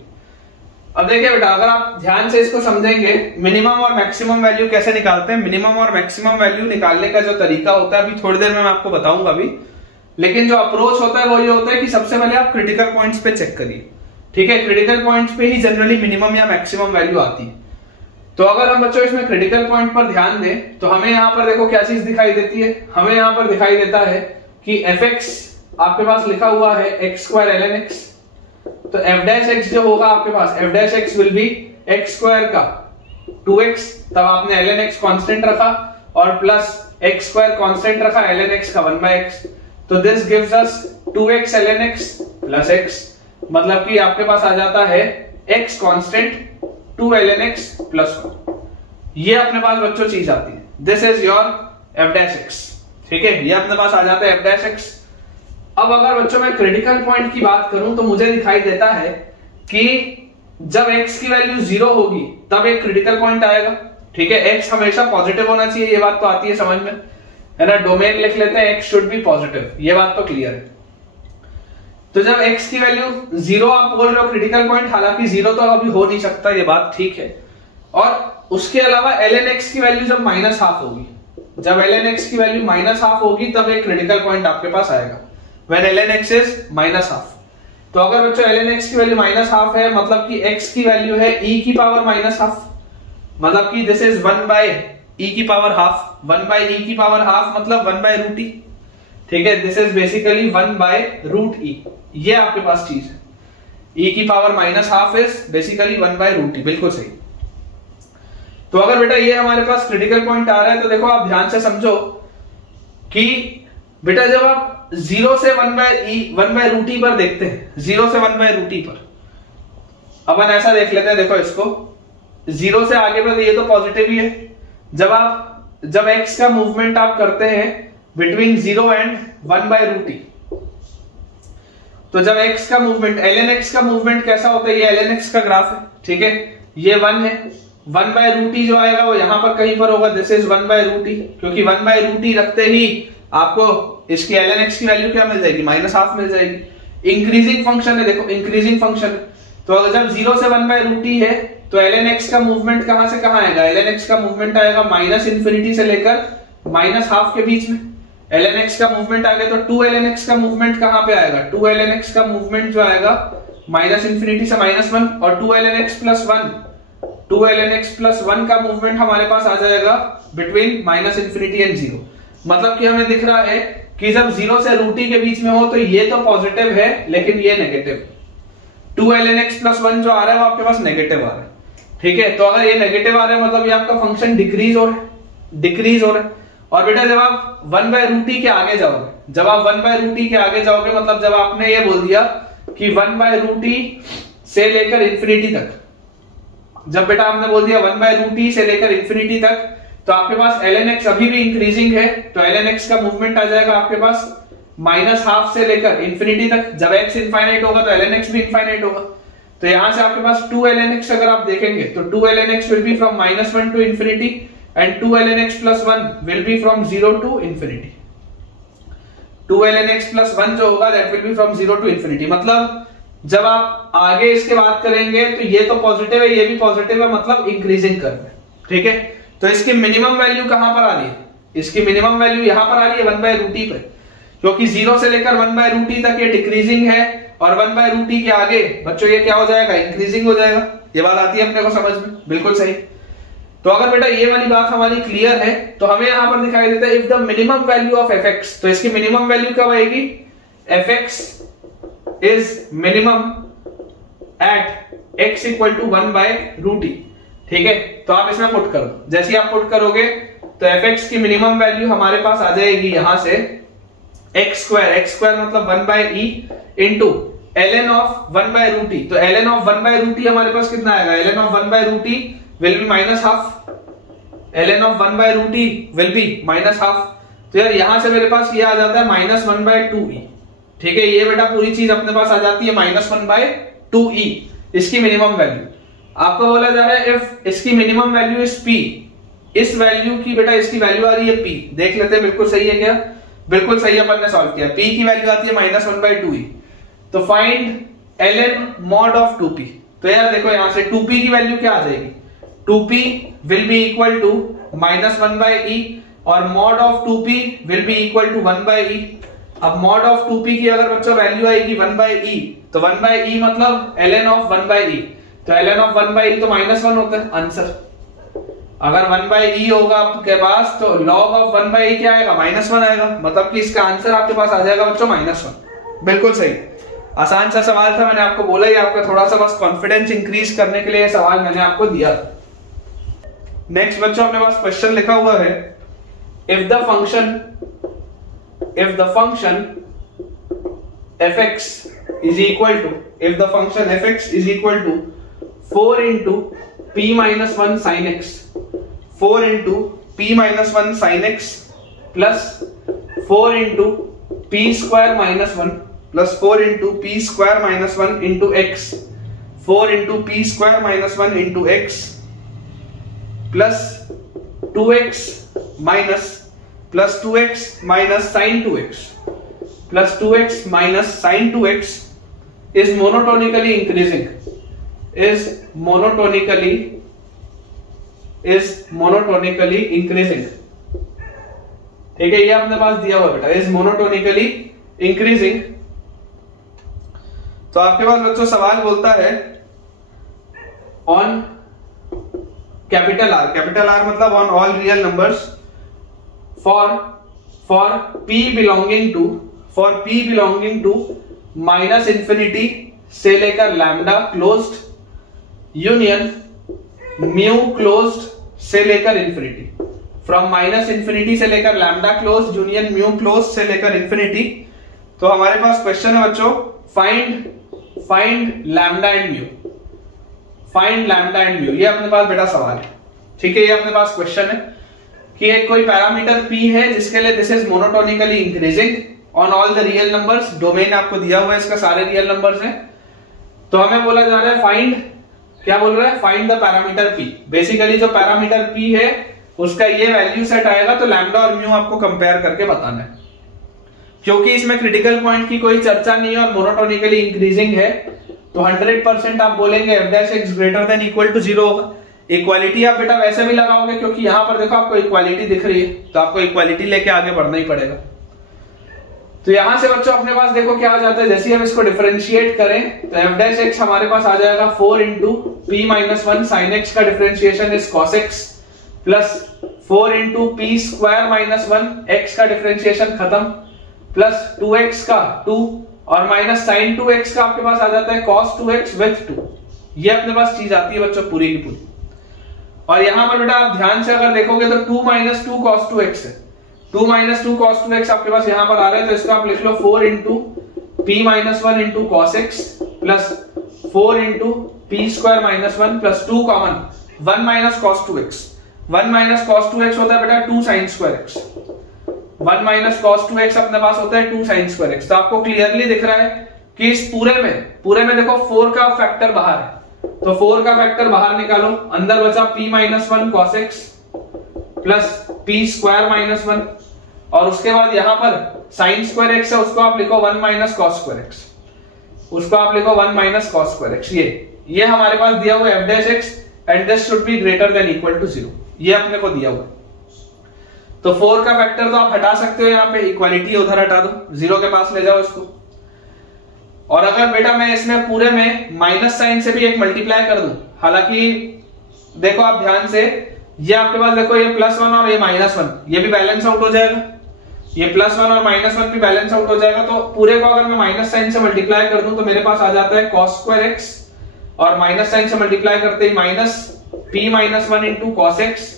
अब देखिए बेटा, अगर आप ध्यान से इसको समझेंगे, मिनिमम और मैक्सिमम वैल्यू कैसे निकालते हैं। मिनिमम और मैक्सिमम वैल्यू निकालने का जो तरीका होता है, अभी थोड़ी देर में मैं आपको बताऊंगा भी, लेकिन जो अप्रोच होता है वो ये होता है कि सबसे पहले आप क्रिटिकल पॉइंट्स पे चेक करिए। ठीक है, क्रिटिकल पॉइंट्स पे ही जनरली मिनिमम या मैक्सिमम वैल्यू आती है। तो अगर हम बच्चों इसमें क्रिटिकल पॉइंट पर ध्यान दें, तो हमें यहाँ पर देखो क्या चीज दिखाई देती है, हमें यहाँ पर दिखाई देता है कि fx आपके पास लिखा हुआ है x square ln x, तो f dash x जो होगा आपके पास, f dash x will B x square का 2x, तब आपने ln x कांस्टेंट रखा और प्लस x square कांस्टेंट रखा, ln x का 1/x, तो this gives us 2x ln x plus x, मतलब कि आपके पास आ जाता है x constant 2 ln x plus 1। ये अपने पास बच्चों चीज आती है, this is your f dash x। ठीक है, ये अपने पास आ जाता है f dash x। अब अगर बच्चों मैं क्रिटिकल पॉइंट की बात करूं, तो मुझे दिखाई देता है कि जब x की वैल्यू 0 होगी तब एक क्रिटिकल पॉइंट आएगा। ठीक है, x हमेशा पॉजिटिव होना चाहिए, ये बात तो आती है समझ में, है ना। डोमेन लिख लेते हैं, x शुड बी पॉजिटिव, ये बात तो क्लियर है। तो जब x की वैल्यू 0 आप बोल रहे हो क्रिटिकल पॉइंट, हालांकि 0 तो अभी हो नहीं सकता, ये बात ठीक है। और उसके अलावा ln x की वैल्यू जब -½ होगी, जब ln x की वैल्यू -½ होगी तब एक क्रिटिकल पॉइंट आपके पास आएगा, when ln x is -½ तो अगर बच्चों ln x की वैल्यू -½ है, मतलब कि x की वैल्यू है e की पावर -½ मतलब कि दिस इज 1/e की पावर हाफ, 1/e की पावर हाफ मतलब 1/√e। ठीक है, दिस इज बेसिकली 1/√e, ये आपके पास चीज है। e की पावर -½ इज बेसिकली 1/√e, बिल्कुल सही। तो अगर बेटा ये हमारे पास क्रिटिकल पॉइंट आ रहा है, तो देखो आप ध्यान से समझो कि बेटा जब आप जीरो से वन बाय रूट ई पर देखते हैं, जीरो से वन बाय रूट ई पर अपन ऐसा देख लेते हैं। देखो इसको जीरो से आगे पर ये तो पॉजिटिव ही है। जब x का मूवमेंट आप करते हैं between zero and one by root e, तो जब x का मूवमेंट ln x का मूवमेंट कैसा होता है, ये ln x का ग्राफ है, ठीक है, ये 1 है। 1 बाय रूट ई जो आएगा वो यहां पर कहीं पर होगा, दिस इज 1 बाय रूट ई, क्योंकि 1 बाय रूट ई रखते ही आपको इसकी ln x की वैल्यू क्या मिल जाएगी, -½ मिल जाएगी। इंक्रीजिंग फंक्शन है, देखो इंक्रीजिंग फंक्शन है, तो अगर जब 0 से 1 बाय रूट ई है तो ln x का मूवमेंट कहां से कहां आएगा, ln x का मूवमेंट आएगा -∞ से लेकर -½ के बीच में। ln x का मूवमेंट आ गया तो 2 ln x का मूवमेंट कहां पे आएगा, 2 ln x का मूवमेंट जो आएगा -∞ से -1, और 2 ln x + 1, 2 ln x + 1 का मूवमेंट हमारे पास आ जाएगा बिटवीन -∞ एंड 0। मतलब कि हमें दिख रहा है कि जब 0 से रूट ई के बीच में हो तो ये तो पॉजिटिव है लेकिन ये नेगेटिव। 2 ln x + 1 जो आ रहा है वो आपके पास नेगेटिव आ रहा है, ठीक है। तो अगर ये नेगेटिव आ रहा है मतलब ये आपका फंक्शन डिक्रीज हो रहा है। और बेटा जब आप 1 बाय रूट ई के आगे जाओगे, जब आप 1 बाय रूट ई के आगे जाओगे मतलब जब आपने ये बोल दिया कि 1 बाय रूट ई से लेकर इंफिनिटी तक, जब बेटा आपने बोल दिया 1 बाय रूट ई से लेकर इंफिनिटी तक, तो आपके पास ln x अभी भी इंक्रीजिंग है, तो ln x का मूवमेंट आ जाएगा आपके पास -½ से लेकर इंफिनिटी तक। जब x इनफाइनाइट होगा तो ln x भी इनफाइनाइट होगा। तो यहां से आपके पास 2 ln x अगर आप देखेंगे तो 2 ln x will be from -1 to infinity and 2 ln x + 1 will be from 0 to infinity. 2 ln x + 1 जो होगा that will be from 0 to infinity. मतलब जब आप आगे इसके बात करेंगे तो ये तो पॉजिटिव है, ये भी पॉजिटिव है, मतलब इंक्रीजिंग कर्व है, ठीक है। तो इसकी मिनिमम वैल्यू कहां पर आ रही है, इसकी मिनिमम वैल्यू यहां पर आ रही है 1 बाय रूट ई पर, क्योंकि 0 से लेकर 1 बाय रूट ई तक ये डिक्रीजिंग है और 1 बाय रूट ई के आगे बच्चों ये क्या हो जाएगा, इंक्रीजिंग हो जाएगा। ये बात आती है अपने को समझ में, बिल्कुल सही। तो अगर बेटा ये वाली बात हमारी क्लियर है तो हमें यहां पर दिखाई देता है if the minimum value of fx, तो इसकी मिनिमम वैल्यू कब आएगी, fx is minimum at x = 1 by root e, ठीक है। तो आप इसमें पुट करो, जैसे ही आप पुट करोगे तो fx की मिनिमम वैल्यू हमारे पास आ जाएगी यहां से x² मतलब 1 by e into ln of 1 by root e. तो ln of 1 by root e हमारे पास कितना आएगा, ln of 1 by root e will be -½ ln of 1 by root e will be -½ तो यार यहां से मेरे पास ये आ जाता है -1 बाय 2e, ठीक है। ये बेटा पूरी चीज अपने पास आ जाती है -1 बाय 2e, इसकी मिनिमम वैल्यू। आपको बोला जा रहा है इफ इसकी मिनिमम वैल्यू इज p, इस वैल्यू की बेटा इसकी वैल्यू आ रही है p, देख लेते हैं बिल्कुल सही है क्या, बिल्कुल सही अपन ने सॉल्व किया। p की वैल्यू आती है -1 बाय 2e, तो find ln mod of 2p। तो यार देखो यहां से 2p की वैल्यू क्या आ जाएगी, 2p will be equal to -1 by e और mod of 2p will be equal to 1 by e। अब mod ऑफ 2p की अगर बच्चों वैल्यू आएगी 1 बाय e, तो 1 बाय e मतलब ln ऑफ 1 बाय e, तो ln ऑफ 1 बाय e तो -1 होता है आंसर। अगर 1 बाय e होगा आपके पास तो log ऑफ 1 बाय e क्या आएगा, -1 आएगा, मतलब कि इसका आंसर आपके पास आ जाएगा बच्चों -1। बिल्कुल सही, आसान सा सवाल था, मैंने आपको बोला ही आपका थोड़ा सा बस कॉन्फिडेंस इंक्रीज करने के लिए सवाल मैंने आपको दिया। नेक्स्ट बच्चों अपने पास क्वेश्चन लिखा हुआ है if the function fx is equal to 4 into p minus 1 sin x, 4 into p minus 1 sin x plus 4 into p square minus 1 plus 4 into p square minus 1 into x, 4 into p square minus 1 into x plus 2x minus sin 2x plus 2x minus sin 2x is monotonically increasing, ठीक है। ये अपने पास दिया हुआ बेटा is monotonically increasing। तो आपके पास बच्चों सवाल बोलता है on कैपिटल R मतलब on all real numbers for p belonging to -∞ से लेकर lambda closed union mu closed से लेकर इंफिनिटी, फ्रॉम -∞ से लेकर lambda closed union mu closed से लेकर इंफिनिटी तो हमारे पास क्वेश्चन है बच्चों, find lambda and mu, find lambda and mu, ये अपने पास बेटा सवाल है। ठीक है, ये अपने पास क्वेश्चन है कि एक कोई पैरामीटर p है जिसके लिए this is monotonically increasing on all the real numbers, domain आपको दिया हुआ है, इसका सारे रियल नंबर्स हैं। तो हमें बोला जा रहा है फाइंड, क्या बोल रहा है, find the parameter p। Basically जो पैरामीटर p है उसका ये वैल्यू सेट आएगा, तो लैम्डा और म्यू आपको कंपेयर करके बताना है। क्योंकि इसमें क्रिटिकल पॉइंट की कोई चर्चा नहीं है और मोनोटोनिकली इंक्रीजिंग है, तो 100% आप बोलेंगे f' greater than equal to 0 होगा। इक्वालिटी आप बेटा वैसे भी लगाओगे क्योंकि यहां पर देखो आपको इक्वालिटी दिख रही है, तो आपको इक्वालिटी लेके आगे बढ़ना ही पड़ेगा। तो यहां से बच्चों अपने पास देखो क्या आ जाता है, जैसे हम इसको डिफरेंशिएट करें तो f' हमारे पास आ जाएगा 4 into p minus 1 sine x का differentiation is cos x plus 4 into p square minus 1 x का डिफरेंशिएशन खत्म प्लस 2x का 2 और माइनस साइन 2x का आपके पास आ जाता है cos 2x विथ 2। ये अपने पास चीज आती है बच्चों पूरी की पूरी। और यहां पर बेटा आप ध्यान से अगर देखोगे तो 2 माइनस 2 cos 2x है, 2 माइनस 2 cos 2x आपके पास यहां पर आ रहा है, तो इसको आप लिख लो 4 into p minus 1 into cos x plus 4 into p square minus 1 plus 2 common 1 minus cos 2x, 1 minus cos 2x होता है बेटा 2 sin square x, 1 minus cos 2x अपने पास होता है 2 sin स्क्वायर x। तो आपको क्लियरली दिख रहा है कि इस पूरे में देखो 4 का फैक्टर बाहर है, तो 4 का फैक्टर बाहर निकालो, अंदर बचा p minus 1 cos x plus p square minus 1 और उसके बाद यहां पर sin स्क्वायर x है, उसको आप लिखो 1 माइनस cos स्क्वायर x, उसको आप लिखो 1 माइनस cos स्क्वायर x। ये हमारे पास दिया हुआ f' and this should be greater than equal to 0, ये अपने को दिया हुआ है। तो 4 का फैक्टर तो आप हटा सकते हो, यहाँ पे इक्वालिटी उधर हटा दो, 0 के पास ले जाओ इसको। और अगर बेटा मैं इसमें पूरे में माइनस साइन से भी एक मल्टीप्लाई कर दूं, हालांकि देखो आप ध्यान से, ये आपके पास देखो ये +1 और ये -1, ये भी बैलेंस आउट हो जाएगा, ये +1 और -1 भी बैलेंस आउट हो जाएगा। तो पूरे को अगर मैं माइनस साइन से मल्टीप्लाई कर दूं तो मेरे पास आ जाता है cos स्क्वायर x और माइनस साइन से मल्टीप्लाई करते ही minus p minus 1 into cos x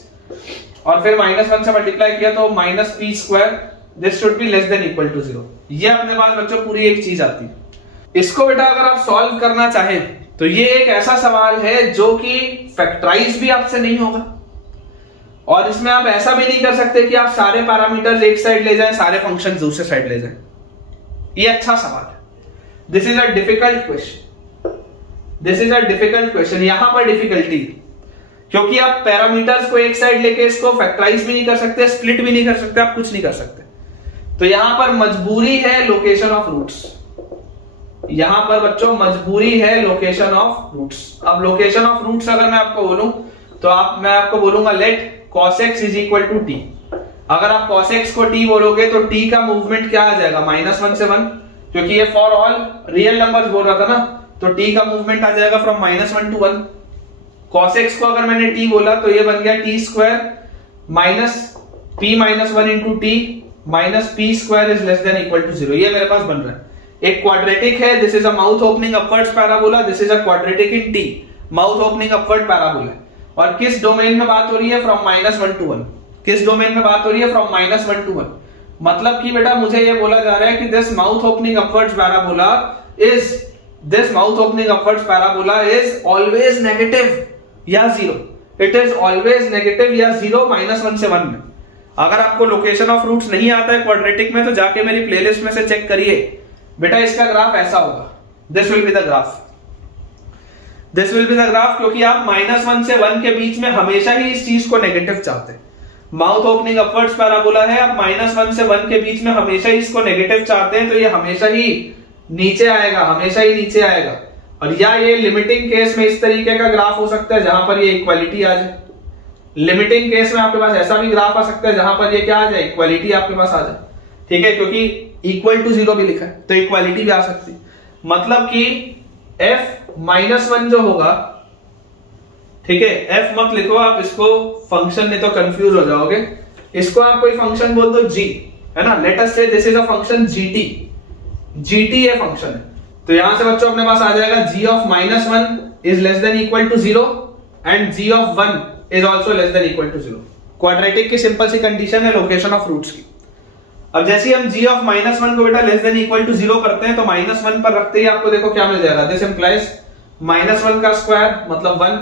और फिर -1 से मल्टीप्लाई किया तो minus p square, this should be less than equal to 0। ये अपने पास बच्चों पूरी एक चीज आती है। इसको बेटा अगर आप सॉल्व करना चाहें तो ये एक ऐसा सवाल है जो कि फैक्टराइज भी आपसे नहीं होगा और इसमें आप ऐसा भी नहीं कर सकते कि आप सारे पैरामीटर्स एक साइड ले जाएं, सारे फंक्शंस दूसरे साइड ले जाएं। ये अच्छा सवाल है। This is a difficult question, this is a difficult question. यहां पर डिफिकल्टी क्योंकि आप पैरामीटर्स को एक साइड लेके इसको फैक्टराइज भी नहीं कर सकते, स्प्लिट भी नहीं कर सकते, आप कुछ नहीं कर सकते। तो यहां पर मजबूरी है लोकेशन ऑफ रूट्स, यहां पर बच्चों मजबूरी है लोकेशन ऑफ रूट्स। अब लोकेशन ऑफ रूट्स अगर मैं आपको बोलूं तो मैं आपको बोलूंगा let cos x is equal to t। अगर आप cos x को t बोलोगे तो t का मूवमेंट क्या आ जाएगा, -1 से 1, क्योंकि ये फॉर ऑल रियल नंबर्स बोल रहा था ना, तो t का मूवमेंट आ जाएगा फ्रॉम -1 टू 1। cos x को अगर मैंने t बोला तो ये बन गया t square minus p minus 1 into t minus p square is less than equal to 0। ये मेरे पास बन रहा है। एक क्वाड्रेटिक है, this is a mouth opening upwards parabola, this is a quadratic in t, mouth opening upward parabola. और किस domain में बात हो रही है, फ्रॉम -1 टू 1। किस डोमेन में बात हो रही है, फ्रॉम -1 टू 1। मतलब कि बेटा मुझे ये बोला जा रहा है कि this mouth opening upwards parabola is always negative या 0। इट इज ऑलवेज नेगेटिव या 0 -1 से 1 में। अगर आपको लोकेशन ऑफ रूट्स नहीं आता है क्वाड्रेटिक में तो जाके मेरी प्लेलिस्ट में से चेक करिए, बेटा इसका ग्राफ ऐसा होगा, this will be the graph, this will be the graph. क्योंकि आप -1 से 1 के बीच में हमेशा ही इस चीज को नेगेटिव चाहते हैं। माउथ ओपनिंग अपवर्ड्स पैराबोला है, आप -1 से 1 के बीच में हमेशा ही इसको नेगेटिव चाहते हैं, तो ये हमेशा ही नीचे आएगा, हमेशा ही नीचे आएगा। और या ये लिमिटिंग केस में इस तरीके का ग्राफ हो सकता है जहां पर ये इक्वालिटी आ जाए। लिमिटिंग केस में आपके पास ऐसा भी ग्राफ आ सकता है जहां पर ये क्या आ जाए, इक्वालिटी आपके पास आ जाए। ठीक है, क्योंकि इक्वल टू 0 भी लिखा है तो इक्वालिटी भी आ सकती है। मतलब कि f-1 जो होगा, ठीक है, f मत लिखो आप, इसको फंक्शन नहीं तो कंफ्यूज हो जाओगे। इसको आप कोई फंक्शन बोल दो g, है ना। लेट अस से this is a function gt, gt ये फंक्शन है। तो यहां से बच्चों अपने पास आ जाएगा g of -1 is less than equal to 0 and g of 1 is also less than equal to 0। Quadratic की सिंपल सी कंडीशन है लोकेशन ऑफ रूट्स की। अब जैसे हम g ऑफ -1 को बेटा लेस देन इक्वल टू 0 करते हैं तो -1 पर रखते ही आपको देखो क्या मिल जाएगा, दिस इंप्लाइज -1 का स्क्वायर मतलब 1,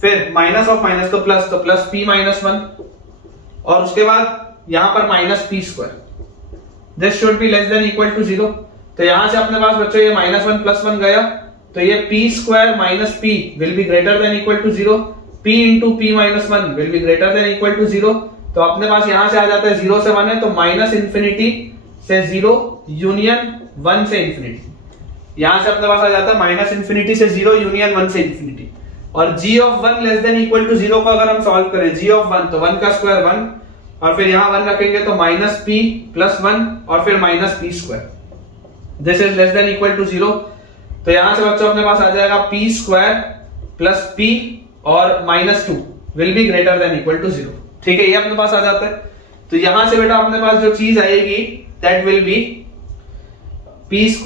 फिर माइनस ऑफ माइनस तो प्लस p -1 और उसके बाद यहां पर -p², this should be less than equal to 0। तो यहां से अपने पास बच्चों ये -1 + 1 गया, तो ये p² - p will be greater than equal to 0, p into p -1 will be greater than equal to 0। तो अपने पास यहां से आ जाता है 0 से 1 है तो -∞ से 0 यूनियन 1 से इंफिनिटी। यहां से अपने पास आ जाता है -∞ से 0 यूनियन 1 से इंफिनिटी। और g of 1 less than equal to 0 को अगर हम सॉल्व करें, g ऑफ 1 तो 1 का स्क्वायर 1 और फिर यहां 1 रखेंगे तो -p + 1 और फिर -p², this is less than equal to 0। तो यहां से बच्चों अपने पास आ जाएगा p² + p और -2 will be greater than equal to 0। ठीक है, ये अपने पास आ जाता है। तो यहां से बेटा अपने पास जो चीज आएगी that will be p²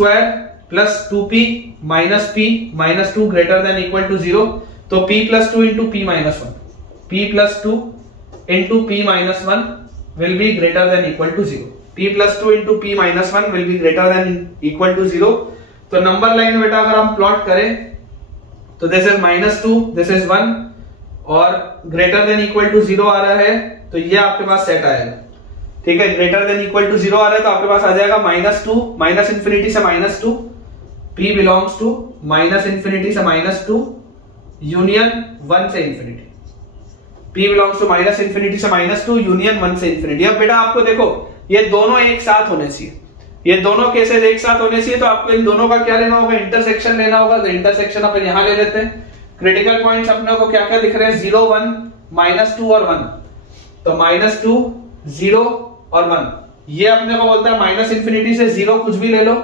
+ 2p - p -2 greater than equal to 0। तो p + 2 into p -1, p + 2 into p -1 will be greater than equal to 0, p + 2 into p -1 will be greater than equal to 0। तो number line में बेटा अगर हम plot करें तो this is -2, this is 1 और greater than equal to 0 आ रहा है तो ये आपके पास सेट आएगा। ठीक है, ग्रेटर देन इक्वल टू 0 आ रहा है तो आपके पास आ जाएगा -2 -∞ से -2, p बिलोंग्स टू -∞ से -2 यूनियन 1 से इंफिनिटी, p बिलोंग्स टू -∞ से -2 यूनियन 1 से इंफिनिटी। अब बेटा आपको देखो ये दोनों एक साथ होने चाहिए, ये दोनों केसेस एक साथ होने चाहिए, तो आपको इन दोनों का क्या लेना होगा, इंटरसेक्शन लेना होगा। तो इंटरसेक्शन अपन यहां ले लेते हैं। क्रिटिकल पॉइंट्स अपने को क्या क्या दिख रहे हैं, 0 1 -2 और 1, तो -2 0 और 1 ये अपने को बोलता है -∞ से 0 कुछ भी ले लो,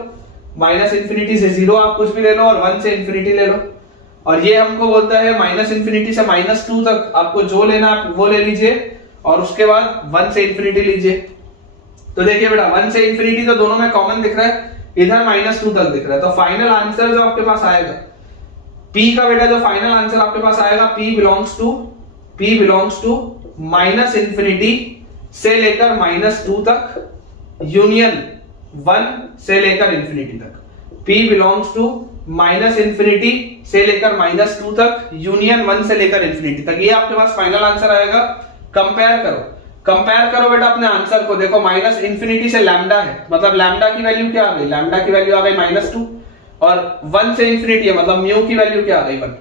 -∞ से 0 आप कुछ भी ले लो और 1 से इंफिनिटी ले लो। और ये हमको बोलता है -∞ से -2 तक आपको जो लेना आप वो ले लीजिए और उसके बाद 1 से इंफिनिटी लीजिए। तो देखिए बेटा 1 से इंफिनिटी तो दोनों में कॉमन दिख रहा है, इधर -2 तक दिख रहा है। तो फाइनल आंसर जो आपके पास आएगा p का बेटा जो फाइनल आंसर आपके पास आएगा p बिलोंग्स टू -∞ से लेकर -2 तक यूनियन 1 से लेकर इंफिनिटी तक, p बिलोंग्स टू -∞ से लेकर -2 तक यूनियन 1 से लेकर इंफिनिटी तक, ये आपके पास फाइनल आंसर आएगा। कंपेयर करो बेटा अपने आंसर को, देखो -∞ से लैम्डा है मतलब लैम्डा की वैल्यू क्या आ गई, लैम्डा की वैल्यू आ गई -2 और 1 से इंफिनिटी है मतलब म्यू की वैल्यू क्या आ गई 1।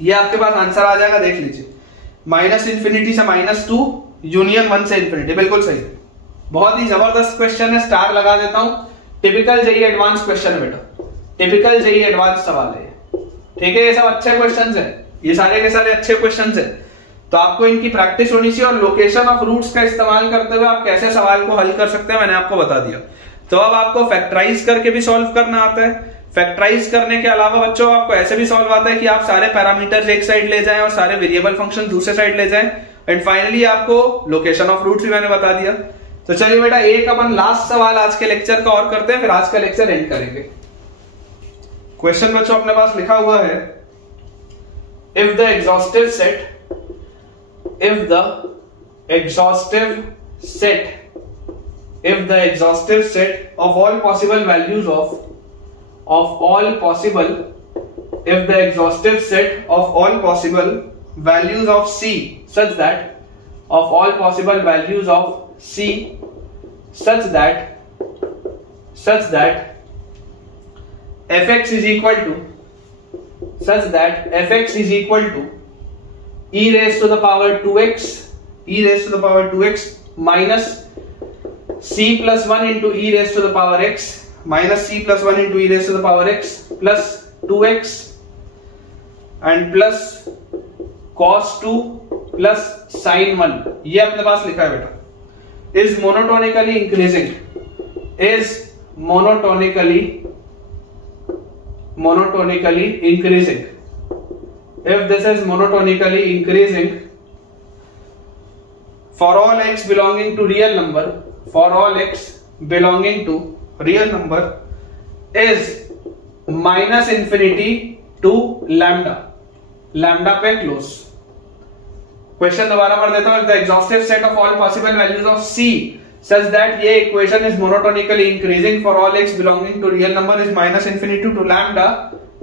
ये आपके पास आंसर आ जाएगा, देख लीजिए -∞ से -2 यूनियन 1 से इंफिनिटी, बिल्कुल सही। बहुत ही जबरदस्त क्वेश्चन है, स्टार लगा देता हूं। टिपिकल जेईई एडवांस क्वेश्चन है बेटा, टिपिकल जेईई एडवांस सवाल है। ठीक है, ये सब अच्छे क्वेश्चंस है, ये सारे के सारे अच्छे क्वेश्चंस है। तो आपको इनकी प्रैक्टिस होनी चाहिए और लोकेशन ऑफ रूट्स का इस्तेमाल करते हुए आप कैसे सवाल को हल कर सकते हैं मैंने आपको बता दिया। तो अब आपको फैक्टराइज करके भी सॉल्व करना आता है। फैक्टराइज करने के अलावा बच्चों आपको ऐसे भी सॉल्व आता है कि आप सारे पैरामीटर्स एक साइड ले जाएं और सारे वेरिएबल फंक्शन दूसरे साइड ले जाएं एंड फाइनली आपको लोकेशन ऑफ रूट्स भी मैंने बता दिया। तो चलिए बेटा एक अपन लास्ट सवाल आज के लेक्चर का और करते हैं, फिर आज का लेक्चर एंड करेंगे। क्वेश्चन बच्चों अपने पास लिखा हुआ है, if the exhaustive set of all possible values of C such that fx is equal to e raised to the power 2x minus c plus 1 into e raised to the power x plus 2x and plus cos 2 plus sin 1, ये अपने पास लिखा है बेटा, is monotonically increasing if this is monotonically increasing for all x belonging to real number is -∞ to lambda पे close. Question दोबारा पढ़ देता हूं, the exhaustive set of all possible values of C such that ये equation is monotonically increasing for all x belonging to real number is minus infinity to lambda,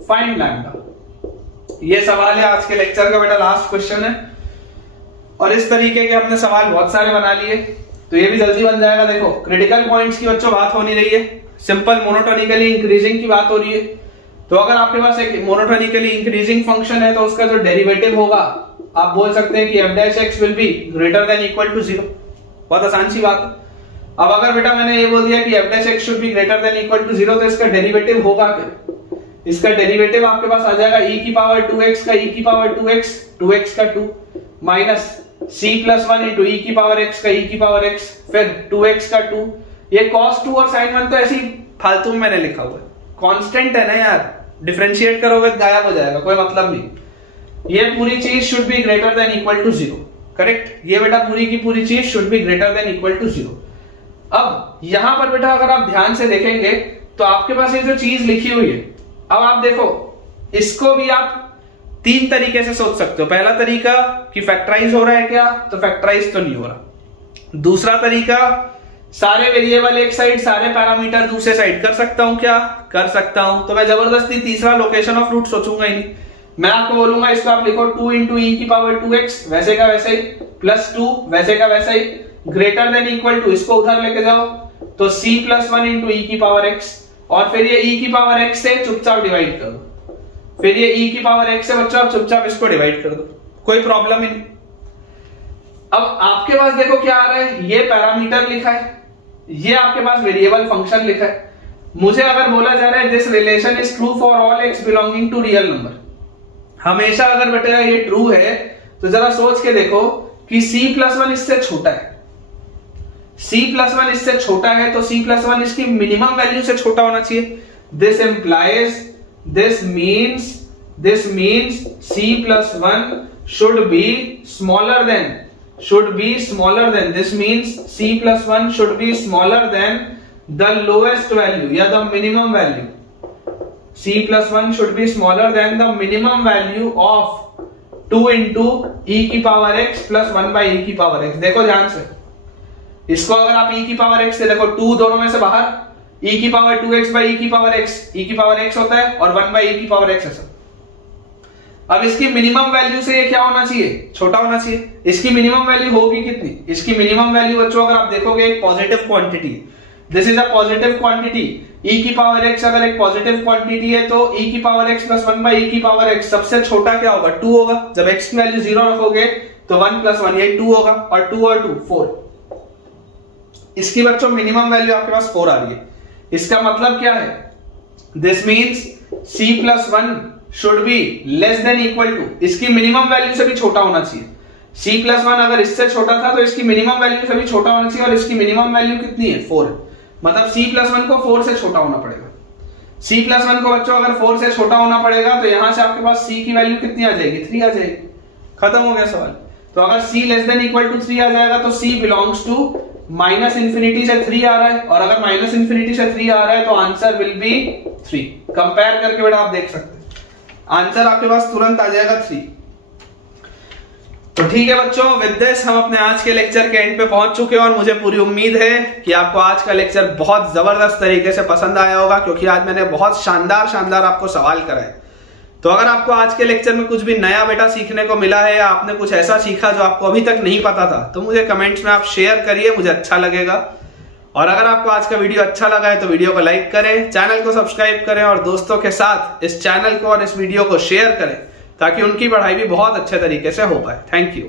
find lambda। ये सवाल है आज के लेक्चर का बेटा, लास्ट क्वेश्चन है। और इस तरीके के हमने सवाल बहुत सारे बना लिए, तो ये भी जल्दी बन जाएगा। देखो क्रिटिकल पॉइंट्स की बच्चों बात हो नहीं रही है, सिंपल मोनोटोनिकली इंक्रीजिंग की बात हो रही है। तो अगर आपके पास एक मोनोटोनिकली इंक्रीजिंग फंक्शन है तो उसका जो डेरिवेटिव होगा आप बोल सकते हैं कि f dash x will be greater than equal to 0। बहुत आसान सी बात है। अब अगर बेटा मैंने ये बोल दिया कि f dash x should be greater than equal to 0 तो इसका डेरिवेटिव होगा क्या? इसका डेरिवेटिव आपके पास आ जाएगा e की पावर 2x का e की पावर 2x, 2x का 2 minus c plus 1 into e की पावर x का e की पावर x, फिर 2x का 2। ये cos 2 और sin 1 तो ऐसी फालतू में मैंने लिखा हुआ है, कांस्टेंट है ना यार, डिफरेंशिएट करोगे तो गायब हो जाएगा, कोई मतलब नहीं। ये पूरी चीज should be greater than equal to 0, correct. ये बेटा पूरी की पूरी चीज should be greater than equal to 0। अब यहां पर बेटा अगर आप ध्यान से देखेंगे तो आपके पास ये जो चीज लिखी हुई है, अब आप देखो इसको भी आप तीन तरीके से सोच सकते हो। पहला तरीका कि फैक्टराइज हो रहा है क्या, तो फैक्टराइज तो नहीं हो रहा। दूसरा तरीका सारे वेरिएबल एक साइड, सारे पैरामीटर दूसरे साइड कर सकता हूं क्या, कर सकता हूं। तो मैं जबरदस्ती तीसरा लोकेशन ऑफ रूट सोचूंगा ही नहीं, मैं आपको बोलूंगा इसको आप लिखो 2 इंटू ई की पावर 2x वैसे का वैसे ही, प्लस 2 वैसे का वैसे ही, ग्रेटर देन इक्वल टू, इसको उधर लेके जाओ तो c प्लस 1 इंटू ई की पावर x, और फिर ये e की पावर x से चुपचाप डिवाइड कर दो। फिर ये e की पावर x से बच्चों आप चुपचाप इसको डिवाइड कर दो, कोई प्रॉब्लम ही नहीं। अब आपके पास देखो क्या आ रहा है, ये पैरामीटर लिखा है, ये आपके पास वेरिएबल फंक्शन लिखा है। मुझे अगर बोला जा रहा है this relation is true for all x belonging to real number, हमेशा अगर बेटा ये ट्रू है तो जरा सोच के देखो कि c प्लस 1 इससे छोटा है, c प्लस 1 इससे छोटा है तो c प्लस 1 इसकी मिनिमम वैल्यू से छोटा होना चाहिए। This implies, this means c plus 1 should be smaller than, this means c plus 1 should be smaller than the lowest value या the minimum value. c plus 1 should be smaller than the minimum value of 2 into e की power x plus 1 by e की power x। देखो ध्यान से, इसको अगर आप e की पावर x से देखो, 2 दोनों में से बाहर, e की पावर 2x by e की पावर x, e की पावर x होता है और 1 by e की पावर x है। अब इसकी मिनिमम वैल्यू से ये क्या होना चाहिए, छोटा होना चाहिए। इसकी मिनिमम वैल्यू होगी कितनी, इसकी मिनिमम वैल्यू बच्चों अगर आप देखोगे एक positive quantity, this is a positive quantity, e की पावर x अगर एक पॉजिटिव क्वांटिटी है तो e की power x plus 1 by e की पावर x सबसे छोटा क्या होगा, 2 होगा। जब x की वैल्यू 0 रखोगे तो 1 प्लस 1 ये 2 होगा, और 2 और 2 4। इसकी बच्चों मिनिमम वैल्यू आपके पास 4 आ रही है। इसका मतलब क्या है, this means c plus 1 should be less than equal to, इसकी मिनिमम वैल्यू से भी छोटा होना चाहिए। c प्लस 1 अगर इससे छोटा था तो इसकी मिनिमम वैल्यू से भी छोटा होना चाहिए, और इसकी मिनिमम वैल्यू कितनी है, 4। मतलब c प्लस 1 को 4 से छोटा होना पड़ेगा। c प्लस 1 को बच्चों अगर 4 से छोटा होना पड़ेगा तो यहां से आपके पास c की वैल्यू कितनी आ जाएगी, 3 आ जाएगी। खत्म हो गया सवाल। तो अगर c less than equal to 3 आ जाएगा तो c belongs to minus infinity से 3 आ रहा है, और अगर माइनस इंफिनिटी से 3 आ रहा है तो आंसर विल बी 3। कंपेयर करके बेटा आप देख सकते हैं, आंसर आपके पास तुरंत आ जाएगा 3। तो ठीक है बच्चों, विद दिस हम अपने आज के लेक्चर के एंड पे पहुंच चुके हैं, और मुझे पूरी उम्मीद है कि आपको आज का लेक्चर बहुत जबरदस्त तरीके से पसंद आया होगा, क्योंकि आज मैंने बहुत शानदार आपको सवाल कराए। तो अगर आपको आज के लेक्चर में कुछ भी नया बेटा सीखने को मिला है, या आपने कुछ ऐसा सीखा जो आपको अभी तक नहीं पता था, तो मुझे कमेंट्स में आप शेयर करिए, मुझे अच्छा लगेगा। और अगर आपको आज का वीडियो अच्छा लगा है तो वीडियो को लाइक करें, चैनल को सब्सक्राइब करें, और दोस्तों के साथ इस चैनल को और इस वीडियो को शेयर करें, ताकि उनकी पढ़ाई भी बहुत अच्छे तरीके से हो पाए। Thank you.